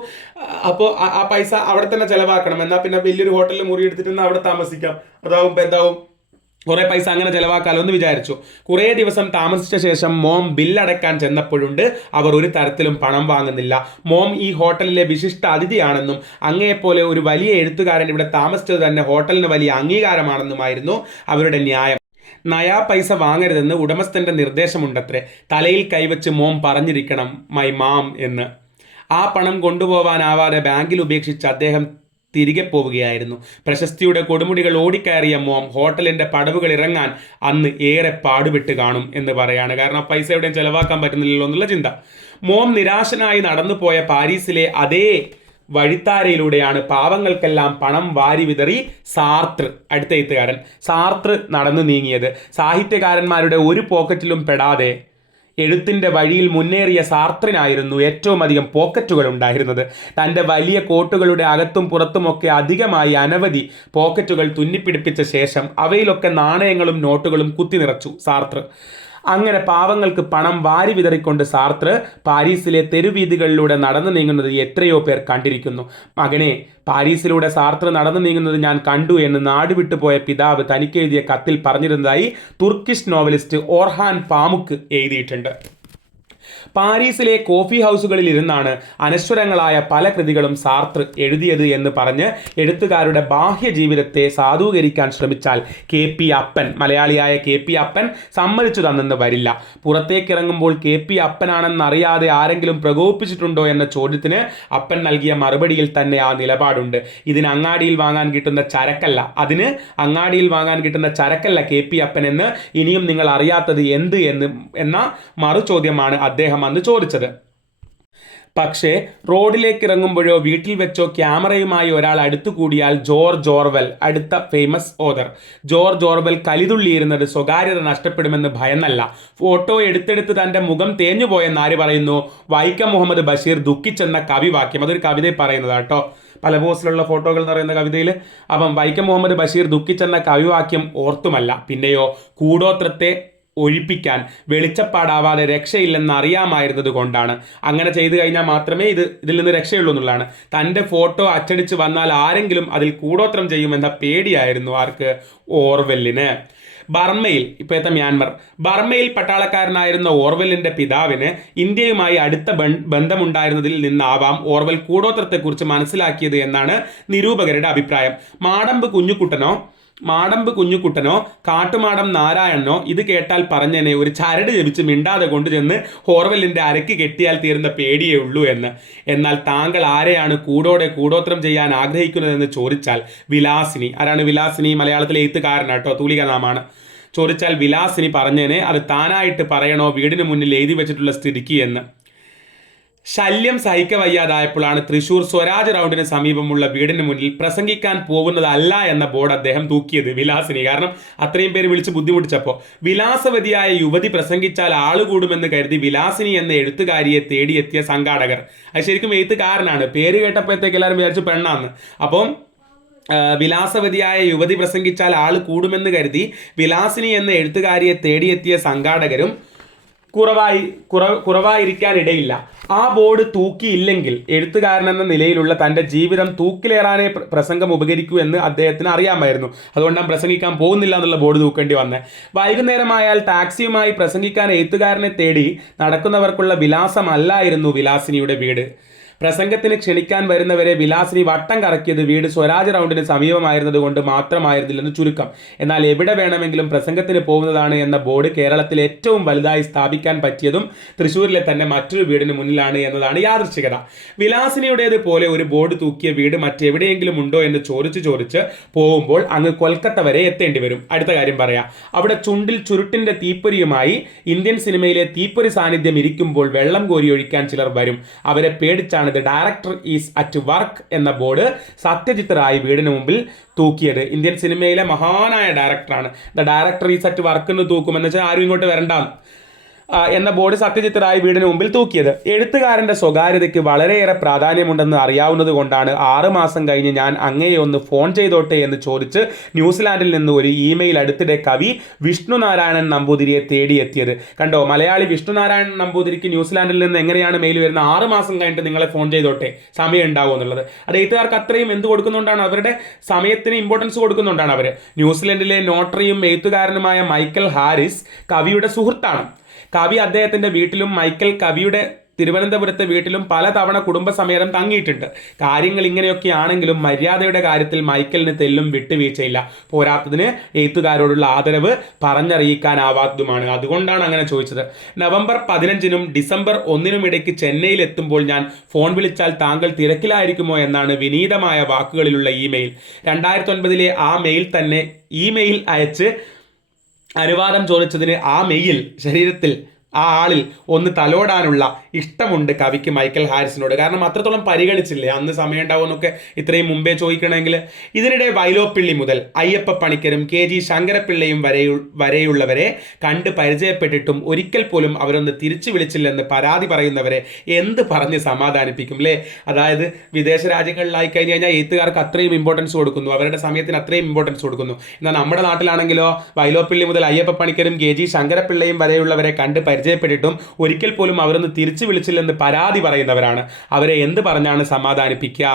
അപ്പോൾ ആ പൈസ അവിടെ തന്നെ ചെലവാക്കണം, എന്നാൽ പിന്നെ വലിയൊരു ഹോട്ടലിൽ മുറി എടുത്തിട്ട് അവിടെ താമസിക്കാം, അതാവുമ്പോൾ എന്താവും, കുറേ പൈസ അങ്ങനെ ചെലവാക്കാലോ എന്ന് വിചാരിച്ചു. കുറേ ദിവസം താമസിച്ച ശേഷം മോം ബില്ലടക്കാൻ ചെന്നപ്പോഴുണ്ട് അവർ ഒരു തരത്തിലും പണം വാങ്ങുന്നില്ല. മോം ഈ ഹോട്ടലിലെ വിശിഷ്ട അതിഥിയാണെന്നും അങ്ങയെപ്പോലെ ഒരു വലിയ എഴുത്തുകാരൻ ഇവിടെ താമസിച്ചത് തന്നെ ഹോട്ടലിന് വലിയ അംഗീകാരമാണെന്നുമായിരുന്നു അവരുടെ ന്യായം. നയാ പൈസ വാങ്ങരുതെന്ന് ഉടമസ്ഥന്റെ നിർദ്ദേശമുണ്ടത്രേ. തലയിൽ കൈവച്ച് മോം പറഞ്ഞിരിക്കണം മൈ മാം എന്ന്. ആ പണം കൊണ്ടുപോകാനാവാതെ ബാങ്കിൽ ഉപേക്ഷിച്ച് അദ്ദേഹം തിരികെ പോവുകയായിരുന്നു. പ്രശസ്തിയുടെ കൊടുമുടികൾ ഓടിക്കയറിയ മോം ഹോട്ടലിന്റെ പടവുകൾ ഇറങ്ങാൻ അന്ന് ഏറെ പാടുപെട്ട് കാണും എന്ന് പറയാണ്. കാരണം പൈസ എവിടെയും ചെലവാക്കാൻ പറ്റുന്നില്ലല്ലോ എന്നുള്ള ചിന്ത. മോം നിരാശനായി നടന്നുപോയ പാരീസിലെ അതേ വഴിത്താരയിലൂടെയാണ് പാവങ്ങൾക്കെല്ലാം പണം വാരി വിതറി സാർത്ര്, അടുത്ത എഴുത്തുകാരൻ, സാർത്ര് നടന്നു നീങ്ങിയത്. സാഹിത്യകാരന്മാരുടെ ഒരു പോക്കറ്റിലും പെടാതെ എഴുത്തിൻ്റെ വഴിയിൽ മുന്നേറിയ സാർത്രിനായിരുന്നു ഏറ്റവും അധികം പോക്കറ്റുകൾ ഉണ്ടായിരുന്നത്. തൻ്റെ വലിയ കോട്ടുകളുടെ അകത്തും പുറത്തുമൊക്കെ അധികമായി അനവധി പോക്കറ്റുകൾ തുന്നിപ്പിടിപ്പിച്ച ശേഷം അവയിലൊക്കെ നാണയങ്ങളും നോട്ടുകളും കുത്തി നിറച്ചു സാർത്ര്. അങ്ങനെ പാവങ്ങൾക്ക് പണം വാരി വിതറിക്കൊണ്ട് സാർത്ര് പാരീസിലെ തെരുവീഥികളിലൂടെ നടന്നു നീങ്ങുന്നത് എത്രയോ പേർ കണ്ടിരിക്കുന്നു. മകനെ, പാരീസിലൂടെ സാർത്ര് നടന്നു നീങ്ങുന്നത് ഞാൻ കണ്ടു എന്ന് നാടുവിട്ടുപോയ പിതാവ് തനിക്കെഴുതിയ കത്തിൽ പറഞ്ഞിരുന്നതായി തുർക്കിഷ് നോവലിസ്റ്റ് ഓർഹാൻ പാമുക്ക് എഴുതിയിട്ടുണ്ട്. പാരീസിലെ കോഫി ഹൗസുകളിൽ ഇരുന്നാണ് അനശ്വരങ്ങളായ പല കൃതികളും സാർത്ര എഴുതിയത് എന്ന് പറഞ്ഞ് എഴുത്തുകാരുടെ ബാഹ്യ ജീവിതത്തെ സാധൂകരിക്കാൻ ശ്രമിച്ചാൽ KP അപ്പൻ, മലയാളിയായ KP അപ്പൻ സമ്മതിച്ചു തന്നെന്ന് വരില്ല. പുറത്തേക്കിറങ്ങുമ്പോൾ KP അപ്പനാണെന്നറിയാതെ ആരെങ്കിലും പ്രകോപിപ്പിച്ചിട്ടുണ്ടോ എന്ന ചോദ്യത്തിന് അപ്പൻ നൽകിയ മറുപടിയിൽ തന്നെ ആ നിലപാടുണ്ട്. ഇതിന് അങ്ങാടിയിൽ വാങ്ങാൻ കിട്ടുന്ന ചരക്കല്ല KP അപ്പൻ എന്ന് ഇനിയും നിങ്ങൾ അറിയാത്തത് എന്ത് എന്ന മറു ചോദ്യമാണ് അദ്ദേഹം അന്ന് ചോദിച്ചത്. പക്ഷേ റോഡിലേക്ക് ഇറങ്ങുമ്പോഴോ വീട്ടിൽ വെച്ചോ ക്യാമറയുമായി ഒരാൾ അടുത്തു കൂടിയാൽ ജോർജ് ഓർവെൽ, അടുത്ത ഫേമസ് ഓതർ ജോർജ് ഓർവെൽ കലിതുള്ളിയിരുന്നത് സ്വകാര്യത നഷ്ടപ്പെടുമെന്ന് ഭയന്നല്ല. ഫോട്ടോ എടുത്തെടുത്ത് തൻ്റെ മുഖം തേഞ്ഞുപോയെന്ന് ആര് പറയുന്നു? വൈക്കം മുഹമ്മദ് ബഷീർ ദുഃഖിച്ചെന്ന കവിവാക്യം. അതൊരു കവിതയിൽ പറയുന്നതാണ് കേട്ടോ, പല പോസ്റ്റിലുള്ള ഫോട്ടോകൾ എന്ന് പറയുന്ന കവിതയിൽ. അപ്പം വൈക്കം മുഹമ്മദ് ബഷീർ ദുഃഖിച്ചെന്ന കവിവാക്യം ഓർത്തുമല്ല, പിന്നെയോ കൂടോത്രത്തെ ഒഴിപ്പിക്കാൻ വെളിച്ചപ്പാടാവാതെ രക്ഷയില്ലെന്ന് അറിയാമായിരുന്നത് കൊണ്ടാണ്. അങ്ങനെ ചെയ്തു കഴിഞ്ഞാൽ മാത്രമേ ഇതിൽ നിന്ന് രക്ഷയുള്ളൂ എന്നുള്ളതാണ്. തൻ്റെ ഫോട്ടോ അച്ചടിച്ച് വന്നാൽ ആരെങ്കിലും അതിൽ കൂടോത്രം ചെയ്യുമെന്ന പേടിയായിരുന്നു ആർക്ക്? ഓർവെല്ലിന്. ബർമ്മയിൽ, ഇപ്പോഴത്തെ മ്യാൻമർ, ബർമ്മയിൽ പട്ടാളക്കാരനായിരുന്ന ഓർവെല്ലിൻ്റെ പിതാവിന് ഇന്ത്യയുമായി അടുത്ത ബന്ധമുണ്ടായിരുന്നതിൽ നിന്നാവാം ഓർവെൽ കൂടോത്രത്തെക്കുറിച്ച് മനസ്സിലാക്കിയത് എന്നാണ് നിരൂപകരുടെ അഭിപ്രായം. മാടമ്പ് കുഞ്ഞുകുട്ടനോ കാട്ടുമാടം നാരായണനോ ഇത് കേട്ടാൽ പറഞ്ഞനെ ഒരു ചരട് ജപിച്ച് മിണ്ടാതെ കൊണ്ടുചെന്ന് ഓർവെല്ലിൻ്റെ അരക്ക് കെട്ടിയാൽ തീരുന്ന പേടിയേ ഉള്ളൂ എന്ന്. എന്നാൽ താങ്കൾ ആരെയാണ് കൂടോത്രം ചെയ്യാൻ ആഗ്രഹിക്കുന്നതെന്ന് ചോദിച്ചാൽ വിലാസിനി. ആരാണ് വിലാസിനി? മലയാളത്തിലെ എഴുത്തുകാരനാട്ടോ, തൂലികാനാമാണ്. ചോദിച്ചാൽ വിലാസിനി പറഞ്ഞേനെ അത് താനായിട്ട് പറയണോ വീടിന് മുന്നിൽ എഴുതി വെച്ചിട്ടുള്ള സ്ഥിതിക്ക് എന്ന്. ശല്യം സഹിക്കവയ്യാതായപ്പോഴാണ് തൃശൂർ സ്വരാജ് റൗണ്ടിന് സമീപമുള്ള വീടിന് മുന്നിൽ പ്രസംഗിക്കാൻ പോകുന്നതല്ല എന്ന ബോർഡ് അദ്ദേഹം തൂക്കിയത്, വിലാസിനി. കാരണം അത്രയും പേര് വിളിച്ച് ബുദ്ധിമുട്ടിച്ചപ്പോൾ. വിലാസവതിയായ യുവതി പ്രസംഗിച്ചാൽ ആളുകൂടുമെന്ന് കരുതി വിലാസിനി എന്ന എഴുത്തുകാരിയെ തേടിയെത്തിയ സംഘാടകർ. അത് ശരിക്കും എഴുത്തുകാരനാണ്, പേര് കേട്ടപ്പോഴത്തേക്ക് എല്ലാവരും വിചാരിച്ചു പെണ്ണാന്ന്. അപ്പം വിലാസവതിയായ യുവതി പ്രസംഗിച്ചാൽ ആൾ കൂടുമെന്ന് കരുതി വിലാസിനി എന്ന എഴുത്തുകാരിയെ തേടിയെത്തിയ സംഘാടകരും കുറവായിരിക്കാനിടയില്ല. ആ ബോർഡ് തൂക്കിയില്ലെങ്കിൽ എഴുത്തുകാരനെന്ന നിലയിലുള്ള തൻ്റെ ജീവിതം തൂക്കിലേറാനേ പ്രസംഗം ഉപകരിക്കൂ എന്ന് അദ്ദേഹത്തിന് അറിയാമായിരുന്നു. അതുകൊണ്ടാണ് പ്രസംഗിക്കാൻ പോകുന്നില്ല എന്നുള്ള ബോർഡ് തൂക്കേണ്ടി വന്നത്. വൈകുന്നേരമായാൽ ടാക്സിയുമായി പ്രസംഗിക്കാൻ എഴുത്തുകാരനെ തേടി നടക്കുന്നവർക്കുള്ള വിലാസമല്ലായിരുന്നു വിലാസിനിയുടെ വീട്. പ്രസംഗത്തിന് ക്ഷണിക്കാൻ വരുന്നവരെ വിലാസിനി വട്ടം കറക്കിയത് വീട് സ്വരാജ് റൗണ്ടിന് സമീപമായിരുന്നത് കൊണ്ട് മാത്രമായിരുന്നില്ലെന്ന് ചുരുക്കം. എന്നാൽ എവിടെ വേണമെങ്കിലും പ്രസംഗത്തിന് പോകുന്നതാണ് എന്ന ബോർഡ് കേരളത്തിൽ ഏറ്റവും വലുതായി സ്ഥാപിക്കാൻ പറ്റിയതും തൃശ്ശൂരിലെ തന്നെ മറ്റൊരു വീടിന് മുന്നിലാണ് എന്നതാണ് യാദൃശ്ചികത. വിലാസിനിയുടേതുപോലെ ഒരു ബോർഡ് തൂക്കിയ വീട് മറ്റെവിടെയെങ്കിലും ഉണ്ടോ എന്ന് ചോദിച്ച് പോകുമ്പോൾ അങ്ങ് കൊൽക്കത്ത വരെ എത്തേണ്ടി വരും. അടുത്ത കാര്യം പറയാം. അവിടെ ചുണ്ടിൽ ചുരുട്ടിൻ്റെ തീപ്പൊരിയുമായി ഇന്ത്യൻ സിനിമയിലെ തീപ്പൊരി സാന്നിധ്യം ഇരിക്കുമ്പോൾ വെള്ളം കോരി ഒഴിക്കാൻ ചിലർ വരും. അവരെ പേടിച്ചാണ് the director is at work എന്ന ബോർഡ് സത്യജിത്ത് റായ് വീടിന് മുമ്പിൽ തൂക്കിയത്. ഇന്ത്യൻ സിനിമയിലെ മഹാനായ ഡയറക്ടറാണ്. The director is at work എന്ന് തൂക്കുമെന്ന് വെച്ചാൽ ആരും ഇങ്ങോട്ട് വരണ്ട എന്ന ബോർഡ് സത്യജിത്ത് റായ് വീടിന് മുമ്പിൽ തൂക്കിയത്. എഴുത്തുകാരൻ്റെ സ്വകാര്യതയ്ക്ക് വളരെയേറെ പ്രാധാന്യമുണ്ടെന്ന് അറിയാവുന്നത് കൊണ്ടാണ് 6 മാസം കഴിഞ്ഞ് ഞാൻ അങ്ങയെ ഒന്ന് ഫോൺ ചെയ്തോട്ടെ എന്ന് ചോദിച്ച് ന്യൂസിലാൻഡിൽ നിന്ന് ഒരു ഇമെയിൽ അടുത്തിടെ കവി വിഷ്ണുനാരായണൻ നമ്പൂതിരിയെ തേടിയെത്തിയത്. കണ്ടോ, മലയാളി വിഷ്ണുനാരായണൻ നമ്പൂതിരിക്ക് ന്യൂസിലാൻഡിൽ നിന്ന് എങ്ങനെയാണ് മെയിൽ വരുന്നത്? 6 മാസം കഴിഞ്ഞിട്ട് നിങ്ങളെ ഫോൺ ചെയ്തോട്ടെ, സമയം ഉണ്ടാവും എന്നുള്ളത്. അത് എഴുത്തുകാർക്ക് അത്രയും എന്ത് കൊടുക്കുന്നുണ്ടാണ്? അവരുടെ സമയത്തിന് ഇമ്പോർട്ടൻസ് കൊടുക്കുന്നുണ്ടാണ് അവർ. ന്യൂസിലൻഡിലെ നോട്ടറിയും എഴുത്തുകാരനുമായ മൈക്കൽ ഹാരിസ് കവിയുടെ സുഹൃത്താണ്. കവി അദ്ദേഹത്തിൻ്റെ വീട്ടിലും മൈക്കൽ കവിയുടെ തിരുവനന്തപുരത്തെ വീട്ടിലും പലതവണ കുടുംബസമേതം തങ്ങിയിട്ടുണ്ട്. കാര്യങ്ങൾ ഇങ്ങനെയൊക്കെ ആണെങ്കിലും മര്യാദയുടെ കാര്യത്തിൽ മൈക്കലിന് തെല്ലും വിട്ടുവീഴ്ചയില്ല. പോരാത്തതിന് എഴുത്തുകാരോടുള്ള ആദരവ് പറഞ്ഞറിയിക്കാനാവാത്തതുമാണ്. അതുകൊണ്ടാണ് അങ്ങനെ ചോദിച്ചത്. നവംബർ 15-നും ഡിസംബർ 1-നും ഇടയ്ക്ക് ചെന്നൈയിൽ എത്തുമ്പോൾ ഞാൻ ഫോൺ വിളിച്ചാൽ താങ്കൾ തിരക്കിലായിരിക്കുമോ എന്നാണ് വിനീതമായ വാക്കുകളിലുള്ള ഇമെയിൽ. 2009-ലെ ആ മെയിൽ തന്നെ ഇമെയിൽ അയച്ച് അനുവാദം ചോദിച്ചതിന് ആ മെയിൽ ശരീരത്തിൽ ആ ആളിൽ ഒന്ന് തലോടാനുള്ള ഇഷ്ടമുണ്ട് കവിക്ക് മൈക്കൽ ഹാരിസിനോട്. കാരണം അത്രത്തോളം പരിഗണിച്ചില്ലേ, അന്ന് സമയം ഉണ്ടാവുമെന്നൊക്കെ ഇത്രയും മുമ്പേ ചോദിക്കണമെങ്കിൽ. ഇതിനിടെ വൈലോപ്പിള്ളി മുതൽ അയ്യപ്പ പണിക്കരും KG ശങ്കരപ്പിള്ളയും വരെയുള്ളവരെ കണ്ട് പരിചയപ്പെട്ടിട്ടും ഒരിക്കൽ പോലും അവരൊന്ന് തിരിച്ചു വിളിച്ചില്ലെന്ന് പരാതി പറയുന്നവരെ എന്ത് പറഞ്ഞ് സമാധാനിപ്പിക്കും അല്ലേ? അതായത് വിദേശ രാജ്യങ്ങളിലായി കഴിഞ്ഞ് കഴിഞ്ഞാൽ എഴുത്തുകാർക്ക് അത്രയും ഇമ്പോർട്ടൻസ് കൊടുക്കുന്നു, അവരുടെ സമയത്തിന് അത്രയും ഇമ്പോർട്ടൻസ് കൊടുക്കുന്നു. എന്നാൽ നമ്മുടെ നാട്ടിലാണെങ്കിലോ വൈലോപ്പിള്ളി മുതൽ അയ്യപ്പ പണിക്കരും KG ശങ്കരപ്പിള്ളയും വരെയുള്ളവരെ കണ്ട് പരിചയപ്പെട്ടിട്ടും ഒരിക്കൽ പോലും അവരൊന്ന് തിരിച്ചു വിളിച്ചില്ലെന്ന് പരാതി പറയുന്നവരാണ്. അവരെ എന്ത് പറഞ്ഞാണ് സമാധാനിപ്പിക്കുക?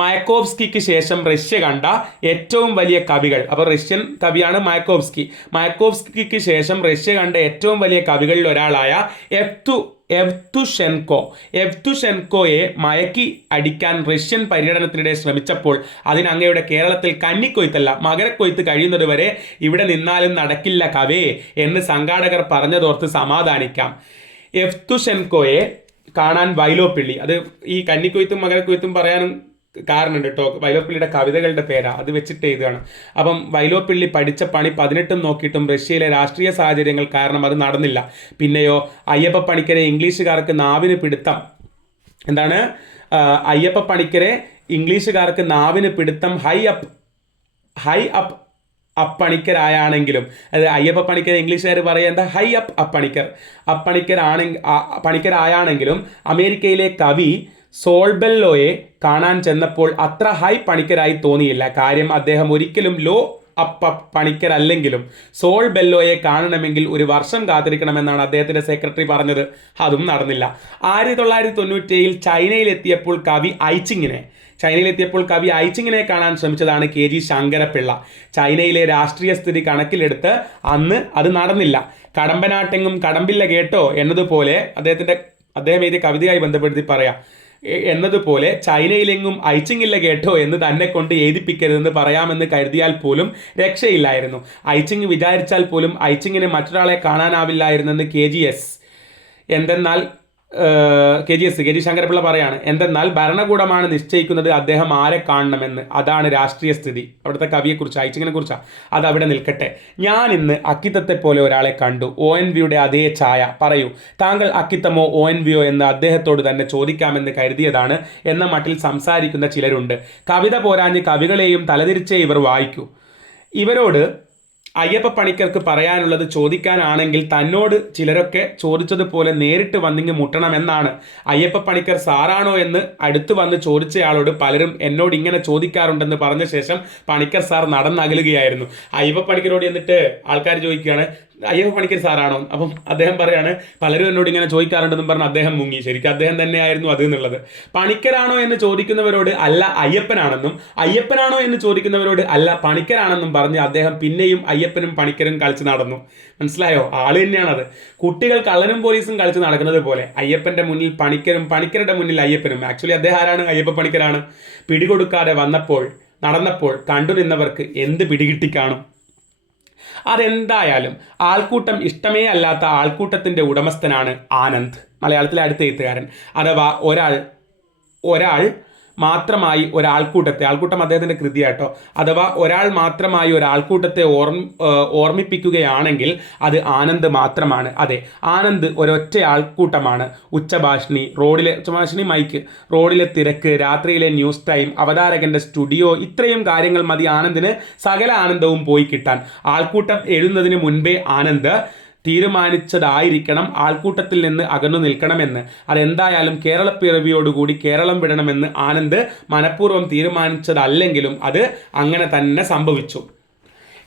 മയക്കോവ്സ്കിക്ക് ശേഷം റഷ്യ കണ്ട ഏറ്റവും വലിയ കവികൾ. അപ്പോൾ റഷ്യൻ കവിയാണ് മയക്കോവ്സ്കി. മയക്കോവ്സ്കിക്ക് ശേഷം റഷ്യ കണ്ട ഏറ്റവും വലിയ കവികളിൽ ഒരാളായ എവ്തുഷെൻകോയെ മയക്കി അടിക്കാൻ റഷ്യൻ പര്യടനത്തിനിടെ ശ്രമിച്ചപ്പോൾ അതിന് അങ്ങയുടെ കേരളത്തിൽ കന്നിക്കൊയ്ത്തല്ല മകരക്കൊയ്ത്ത് കഴിയുന്നത് വരെ ഇവിടെ നിന്നാലും നടക്കില്ല കവേ എന്ന് സംഘാടകർ പറഞ്ഞതോർത്ത് സമാധാനിക്കാം. എവ്തുഷെൻകോയെ കാണാൻ വൈലോപ്പിള്ളി, അത് ഈ കന്നിക്കൊയ്ത്തും മകരക്കൊയ്ത്തും പറയാനും കാരണമുണ്ട് കേട്ടോ. വൈലോപ്പിള്ളിയുടെ കവിതകളുടെ പേരാ, അത് വെച്ചിട്ട് എഴുതുകയാണ്. അപ്പം വൈലോപ്പിള്ളി പഠിച്ച പണി 18 നോക്കിയിട്ടും റഷ്യയിലെ രാഷ്ട്രീയ സാഹചര്യങ്ങൾ കാരണം അത് നടന്നില്ല. പിന്നെയോ അയ്യപ്പ പണിക്കരെ ഇംഗ്ലീഷുകാർക്ക് നാവിന് പിടുത്തം അയ്യപ്പ പണിക്കരെ ഇംഗ്ലീഷുകാർക്ക് നാവിന് പിടുത്തം ഹൈ അപ്പ് അപ്പണിക്കരായാണെങ്കിലും, അത് അയ്യപ്പ പണിക്കർ ഇംഗ്ലീഷുകാർ പറയുക എന്താ ഹൈ പണിക്കരായാണെങ്കിലും അമേരിക്കയിലെ കവി സോൾബെല്ലോയെ കാണാൻ ചെന്നപ്പോൾ അത്ര ഹൈ പണിക്കരായി തോന്നിയില്ല. കാര്യം അദ്ദേഹം ഒരിക്കലും ലോ പണിക്കരല്ലെങ്കിലും സോൾബെല്ലോയെ കാണണമെങ്കിൽ 1 വർഷം കാത്തിരിക്കണമെന്നാണ് അദ്ദേഹത്തിന്റെ സെക്രട്ടറി പറഞ്ഞത്. അതും നടന്നില്ല. 1997 ചൈനയിലെത്തിയപ്പോൾ കവി ഐച്ചിങ്ങിനെ കാണാൻ ശ്രമിച്ചതാണ് KG ശങ്കരപ്പിള്ള. ചൈനയിലെ രാഷ്ട്രീയ സ്ഥിതി കണക്കിലെടുത്ത് അന്ന് അത് നടന്നില്ല. കടമ്പനാട്ടെങ്ങും കടമ്പില്ല കേട്ടോ എന്നതുപോലെ അദ്ദേഹം എഴുതിയ കവിതയായി ബന്ധപ്പെടുത്തി പറയാം എന്നതുപോലെ ചൈനയിലെങ്ങും ഐച്ചിങ്ങില്ല കേട്ടോ എന്ന് തന്നെ കൊണ്ട് എഴുതിപ്പിക്കരുതെന്ന് പറയാമെന്ന് കരുതിയാൽ പോലും രക്ഷയില്ലായിരുന്നു. ഐച്ചിങ് വിചാരിച്ചാൽ പോലും ഐച്ചിങ്ങിന് മറ്റൊരാളെ കാണാനാവില്ലായിരുന്നെന്ന് KG ശങ്കരപ്പിള്ള പറയാണ്. എന്തെന്നാൽ ഭരണകൂടമാണ് നിശ്ചയിക്കുന്നത് അദ്ദേഹം ആരെ കാണണമെന്ന്. അതാണ് രാഷ്ട്രീയ സ്ഥിതി. അവിടുത്തെ കവിയെക്കുറിച്ച് ഐച്ചിങ്ങിനെ കുറിച്ചാണ്. അത് അവിടെ നിൽക്കട്ടെ. ഞാൻ ഇന്ന് അക്കിത്തത്തെ പോലെ ഒരാളെ കണ്ടു. ONVയുടെ അതേ ഛായ. പറയൂ, താങ്കൾ അക്കിത്തമോ ONVയോ എന്ന് അദ്ദേഹത്തോട് തന്നെ ചോദിക്കാമെന്ന് കരുതിയതാണ് എന്ന മട്ടിൽ സംസാരിക്കുന്ന ചിലരുണ്ട്. കവിത പോരാഞ്ഞ് കവികളെയും തലതിരിച്ചേ ഇവർ വായിക്കൂ. ഇവരോട് അയ്യപ്പ പണിക്കർക്ക് പറയാനുള്ളത് ചോദിക്കാനാണെങ്കിൽ തന്നോട് ചിലരൊക്കെ ചോദിച്ചതുപോലെ നേരിട്ട് വന്നിങ്ങ് മുട്ടണമെന്നാണ്. അയ്യപ്പ പണിക്കർ സാറാണോ എന്ന് അടുത്ത് വന്ന് ചോദിച്ചയാളോട് പലരും എന്നോട് ഇങ്ങനെ ചോദിക്കാറുണ്ടെന്ന് പറഞ്ഞ ശേഷം പണിക്കർ സാർ നടന്നകലുകയായിരുന്നു. അയ്യപ്പ പണിക്കരോട് എന്നിട്ട് ആൾക്കാർ ചോദിക്കുകയാണ്, അയ്യപ്പ പണിക്കർ സാറാണോ? അപ്പം അദ്ദേഹം പറയാണ്, പലരും എന്നോട് ഇങ്ങനെ ചോദിക്കാറുണ്ടെന്നും പറഞ്ഞ് അദ്ദേഹം മുങ്ങി. ശരിക്കും അദ്ദേഹം തന്നെയായിരുന്നു അത് എന്നുള്ളത്. പണിക്കരാണോ എന്ന് ചോദിക്കുന്നവരോട് അല്ല അയ്യപ്പനാണെന്നും, അയ്യപ്പനാണോ എന്ന് ചോദിക്കുന്നവരോട് അല്ല പണിക്കരാണെന്നും പറഞ്ഞ് അദ്ദേഹം പിന്നെയും അയ്യപ്പനും പണിക്കരും കളിച്ച് നടന്നു. മനസ്സിലായോ? ആള് തന്നെയാണത്. കുട്ടികൾ കള്ളനും പോലീസും കളിച്ച് നടക്കുന്നത് പോലെ അയ്യപ്പന്റെ മുന്നിൽ പണിക്കരും പണിക്കരുടെ മുന്നിൽ അയ്യപ്പനും. ആക്ച്വലി അദ്ദേഹം ആരാണ്? അയ്യപ്പ പണിക്കരാണ്. പിടികൊടുക്കാതെ നടന്നപ്പോൾ കണ്ടുനിന്നവർക്ക് എന്ത് പിടികിട്ടിക്കാണും? അതെന്തായാലും ആൾക്കൂട്ടം ഇഷ്ടമേ അല്ലാത്ത ആൾക്കൂട്ടത്തിന്റെ ഉടമസ്ഥനാണ് ആനന്ദ്, മലയാളത്തിലെ അടുത്ത എഴുത്തുകാരൻ. അഥവാ ഒരാൾ മാത്രമായി ആൾക്കൂട്ടം അദ്ദേഹത്തിന്റെ കൃതിയാട്ടോ. അഥവാ ഒരാൾ മാത്രമായി ഒരാൾക്കൂട്ടത്തെ ഓർമ്മിപ്പിക്കുകയാണെങ്കിൽ അത് മാത്രമാണ്. അതെ, ആനന്ദ് ഒരൊറ്റ ആൾക്കൂട്ടമാണ്. ഉച്ചഭാഷിണി മൈക്ക്, റോഡിലെ തിരക്ക്, രാത്രിയിലെ ന്യൂസ് ടൈം, അവതാരകന്റെ സ്റ്റുഡിയോ, ഇത്രയും കാര്യങ്ങൾ മതി ആനന്ദിന് സകല ആനന്ദവും പോയി കിട്ടാൻ. ആൾക്കൂട്ടം എഴുതുന്നതിന് മുൻപേ ആനന്ദ് തീരുമാനിച്ചതായിരിക്കണം ആൾക്കൂട്ടത്തിൽ നിന്ന് അകന്നു നിൽക്കണമെന്ന്. അതെന്തായാലും കേരളപ്പിറവിയോടുകൂടി കേരളം വിടണമെന്ന് ആനന്ദ് മനഃപൂർവ്വം തീരുമാനിച്ചതല്ലെങ്കിലും അത് അങ്ങനെ തന്നെ സംഭവിച്ചു.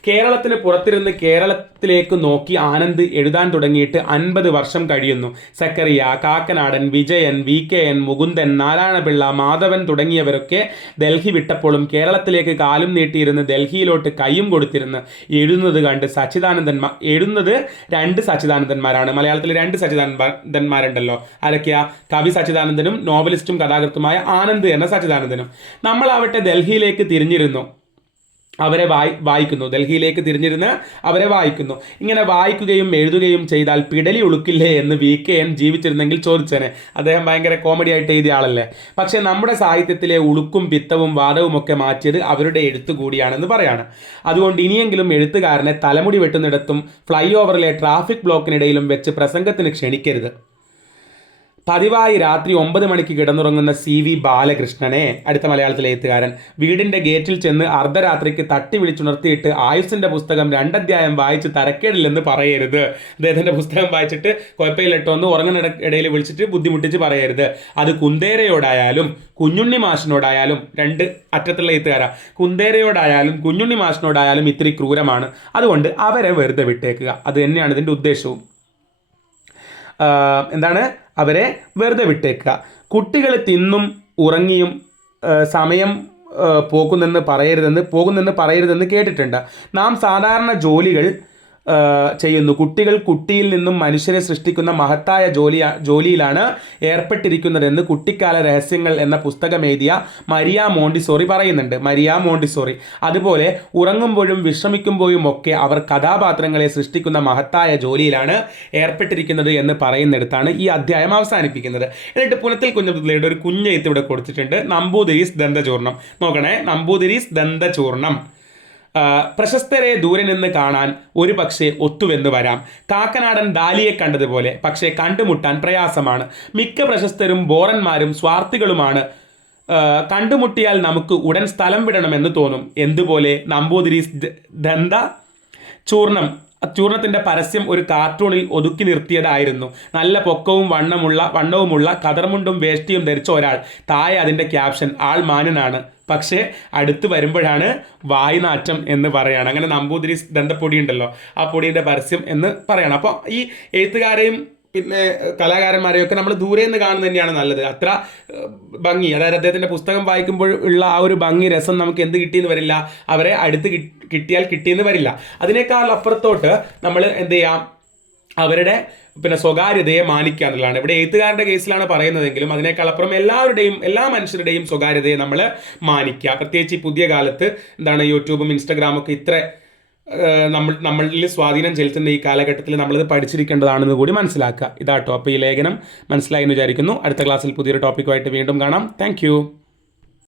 കേരളത്തിന് പുറത്തിരുന്ന് കേരളത്തിലേക്ക് നോക്കി ആനന്ദ് എഴുതാൻ തുടങ്ങിയിട്ട് 50 വർഷം കഴിയുന്നു. സക്കറിയ, കാക്കനാടൻ, വിജയൻ, VKN, മുകുന്ദൻ, നാരായണപിള്ള, മാധവൻ തുടങ്ങിയവരൊക്കെ ഡൽഹി വിട്ടപ്പോഴും കേരളത്തിലേക്ക് കാലും നീട്ടിയിരുന്ന് ഡൽഹിയിലോട്ട് കൈയും കൊടുത്തിരുന്ന് എഴുതുന്നത് കണ്ട് എഴുതുന്നത് 2 സച്ചിദാനന്ദന്മാരാണ്. മലയാളത്തിൽ 2 സച്ചിദാനന്ദന്മാരുണ്ടല്ലോ. ആരൊക്കെയാ? കവി സച്ചിദാനന്ദനും നോവലിസ്റ്റും കഥാകൃത്തുമായ ആനന്ദ് എന്ന സച്ചിദാനന്ദനും. നമ്മളാവട്ടെ ഡൽഹിയിലേക്ക് തിരിഞ്ഞിരുന്നു അവരെ ഡൽഹിയിലേക്ക് തിരിഞ്ഞിരുന്ന് അവരെ വായിക്കുന്നു. ഇങ്ങനെ വായിക്കുകയും എഴുതുകയും ചെയ്താൽ പിടലി ഉളുക്കില്ലേ എന്ന് VKN ജീവിച്ചിരുന്നെങ്കിൽ ചോദിച്ചേനെ. അദ്ദേഹം ഭയങ്കര കോമഡി ആയിട്ട് എഴുതിയ ആളല്ലേ. പക്ഷെ നമ്മുടെ സാഹിത്യത്തിലെ ഉളുക്കും പിത്തവും വാദവും ഒക്കെ മാറ്റിയത് അവരുടെ എഴുത്തു കൂടിയാണെന്ന് പറയാണ്. അതുകൊണ്ട് ഇനിയെങ്കിലും എഴുത്തുകാരനെ തലമുടി വെട്ടുന്നിടത്തും ഫ്ലൈ ഓവറിലെ ട്രാഫിക് ബ്ലോക്കിനിടയിലും വെച്ച് പ്രസംഗത്തിന് ക്ഷണിക്കരുത്. പതിവായി രാത്രി 9 മണിക്ക് കിടന്നുറങ്ങുന്ന CV ബാലകൃഷ്ണനെ, അടുത്ത മലയാളത്തിലെ എഴുത്തുകാരൻ, വീടിൻ്റെ ഗേറ്റിൽ ചെന്ന് അർദ്ധരാത്രിക്ക് തട്ടി വിളിച്ചുണർത്തിയിട്ട് ആയുസിൻ്റെ പുസ്തകം 2 അധ്യായം വായിച്ച് തരക്കേടില്ലെന്ന് പറയരുത്. അദ്ദേഹത്തിൻ്റെ പുസ്തകം വായിച്ചിട്ട് കുഴപ്പമില്ലട്ടോ എന്ന് ഉറങ്ങുന്ന ഇടയിൽ വിളിച്ചിട്ട് ബുദ്ധിമുട്ടിച്ച് പറയരുത്. അത് കുന്തേരയോടായാലും കുഞ്ഞുണ്ണി മാഷിനോടായാലും, 2 അറ്റത്തുള്ള എഴുത്തുകാരാ, കുന്തേരയോടായാലും കുഞ്ഞുണ്ണി മാഷിനോടായാലും ഇത്തിരി ക്രൂരമാണ്. അതുകൊണ്ട് അവരെ വെറുതെ വിട്ടേക്കുക. അത് തന്നെയാണ് ഇതിൻ്റെ ഉദ്ദേശവും. അവരെ വെറുതെ വിട്ടേക്കുക. കുട്ടികൾ തിന്നും ഉറങ്ങിയും സമയം പോകുന്നെന്ന് പറയരുതെന്ന് കേട്ടിട്ടുണ്ട്. നാം സാധാരണ ജോലികൾ ചെയ്യുന്നു. കുട്ടികൾ കുട്ടിയിൽ നിന്നും മനുഷ്യരെ സൃഷ്ടിക്കുന്ന മഹത്തായ ജോലിയിലാണ് ഏർപ്പെട്ടിരിക്കുന്നതെന്ന് കുട്ടിക്കാല രഹസ്യങ്ങൾ എന്ന പുസ്തകം എഴുതിയ മരിയ മോണ്ടിസോറി പറയുന്നുണ്ട്. Maria Montessori. അതുപോലെ ഉറങ്ങുമ്പോഴും വിശ്രമിക്കുമ്പോഴും ഒക്കെ അവർ കഥാപാത്രങ്ങളെ സൃഷ്ടിക്കുന്ന മഹത്തായ ജോലിയിലാണ് ഏർപ്പെട്ടിരിക്കുന്നത് എന്ന് പറയുന്നിടത്താണ് ഈ അധ്യായം അവസാനിപ്പിക്കുന്നത്. എന്നിട്ട് പുനത്തിൽ കുഞ്ഞബ്ദുള്ളയുടെ ഒരു കുഞ്ഞെഴുത്ത് ഇവിടെ കൊടുത്തിട്ടുണ്ട്. നമ്പൂതിരീസ് ദന്തചൂർണം. നോക്കണേ, നമ്പൂതിരീസ് ദന്തചൂർണം. പ്രശസ്തരെ ദൂരെ നിന്ന് കാണാൻ ഒരു പക്ഷേ ഒത്തുവെന്ന് വരാം. കാക്കനാടൻ ദാലിയെ കണ്ടതുപോലെ. പക്ഷേ കണ്ടുമുട്ടാൻ പ്രയാസമാണ്. മിക്ക പ്രശസ്തരും ബോറന്മാരും സ്വാർത്ഥികളുമാണ്. കണ്ടുമുട്ടിയാൽ നമുക്ക് ഉടൻ സ്ഥലം വിടണമെന്ന് തോന്നും. എന്തുപോലെ? നമ്പൂതിരീസ് ദന്ത ചൂർണത്തിൻ്റെ പരസ്യം ഒരു കാർട്ടൂണിൽ ഒതുക്കി നിർത്തിയതായിരുന്നു. നല്ല പൊക്കവും വണ്ണവുമുള്ള കതർമുണ്ടും വേഷ്ടിയും ധരിച്ച ഒരാൾ. താഴെ അതിൻ്റെ ക്യാപ്ഷൻ: ആൾ മാന്യനാണ്, പക്ഷേ അടുത്ത് വരുമ്പോഴാണ് വായ്നാറ്റം എന്ന് പറയാണ്. അങ്ങനെ നമ്പൂതിരീസ് ദന്തപ്പൊടി ഉണ്ടല്ലോ, ആ പൊടിയുടെ പരസ്യം എന്ന് പറയണം. അപ്പോൾ ഈ എഴുത്തുകാരെയും പിന്നെ കലാകാരന്മാരെയൊക്കെ നമ്മൾ ദൂരെ നിന്ന് കാണുന്നത് തന്നെയാണ് നല്ലത്. അത്ര ഭംഗി, അതായത് അദ്ദേഹത്തിൻ്റെ പുസ്തകം വായിക്കുമ്പോൾ ഉള്ള ആ ഒരു ഭംഗി, രസം നമുക്ക് എന്ത് കിട്ടിയെന്ന് വരില്ല, അവരെ അടുത്ത് കിട്ടിയാൽ കിട്ടിയെന്ന് വരില്ല. അതിനേക്കാൾ അപ്പുറത്തോട്ട് നമ്മൾ എന്ത് ചെയ്യാം, അവരുടെ പിന്നെ സ്വകാര്യതയെ മാനിക്കുക എന്നുള്ളതാണ്. ഇവിടെ എഴുത്തുകാരുടെ കേസിലാണ് പറയുന്നതെങ്കിലും അതിനേക്കാൾ അപ്പുറം എല്ലാ മനുഷ്യരുടെയും സ്വകാര്യതയെ നമ്മൾ മാനിക്കുക. പ്രത്യേകിച്ച് ഈ പുതിയ കാലത്ത് എന്താണ് യൂട്യൂബും ഇൻസ്റ്റഗ്രാമും ഒക്കെ ഇത്ര നമ്മളിൽ സ്വാധീനം ചെലുത്തുന്ന ഈ കാലഘട്ടത്തിൽ നമ്മളിത് പഠിച്ചിരിക്കേണ്ടതാണെന്ന് കൂടി മനസ്സിലാക്കുക. ഇതാട്ടോ. അപ്പോൾ ഈ ലേഖനം മനസ്സിലായി എന്ന് വിചാരിക്കുന്നു. അടുത്ത ക്ലാസ്സിൽ പുതിയൊരു ടോപ്പിക്കുമായിട്ട് വീണ്ടും കാണാം. താങ്ക്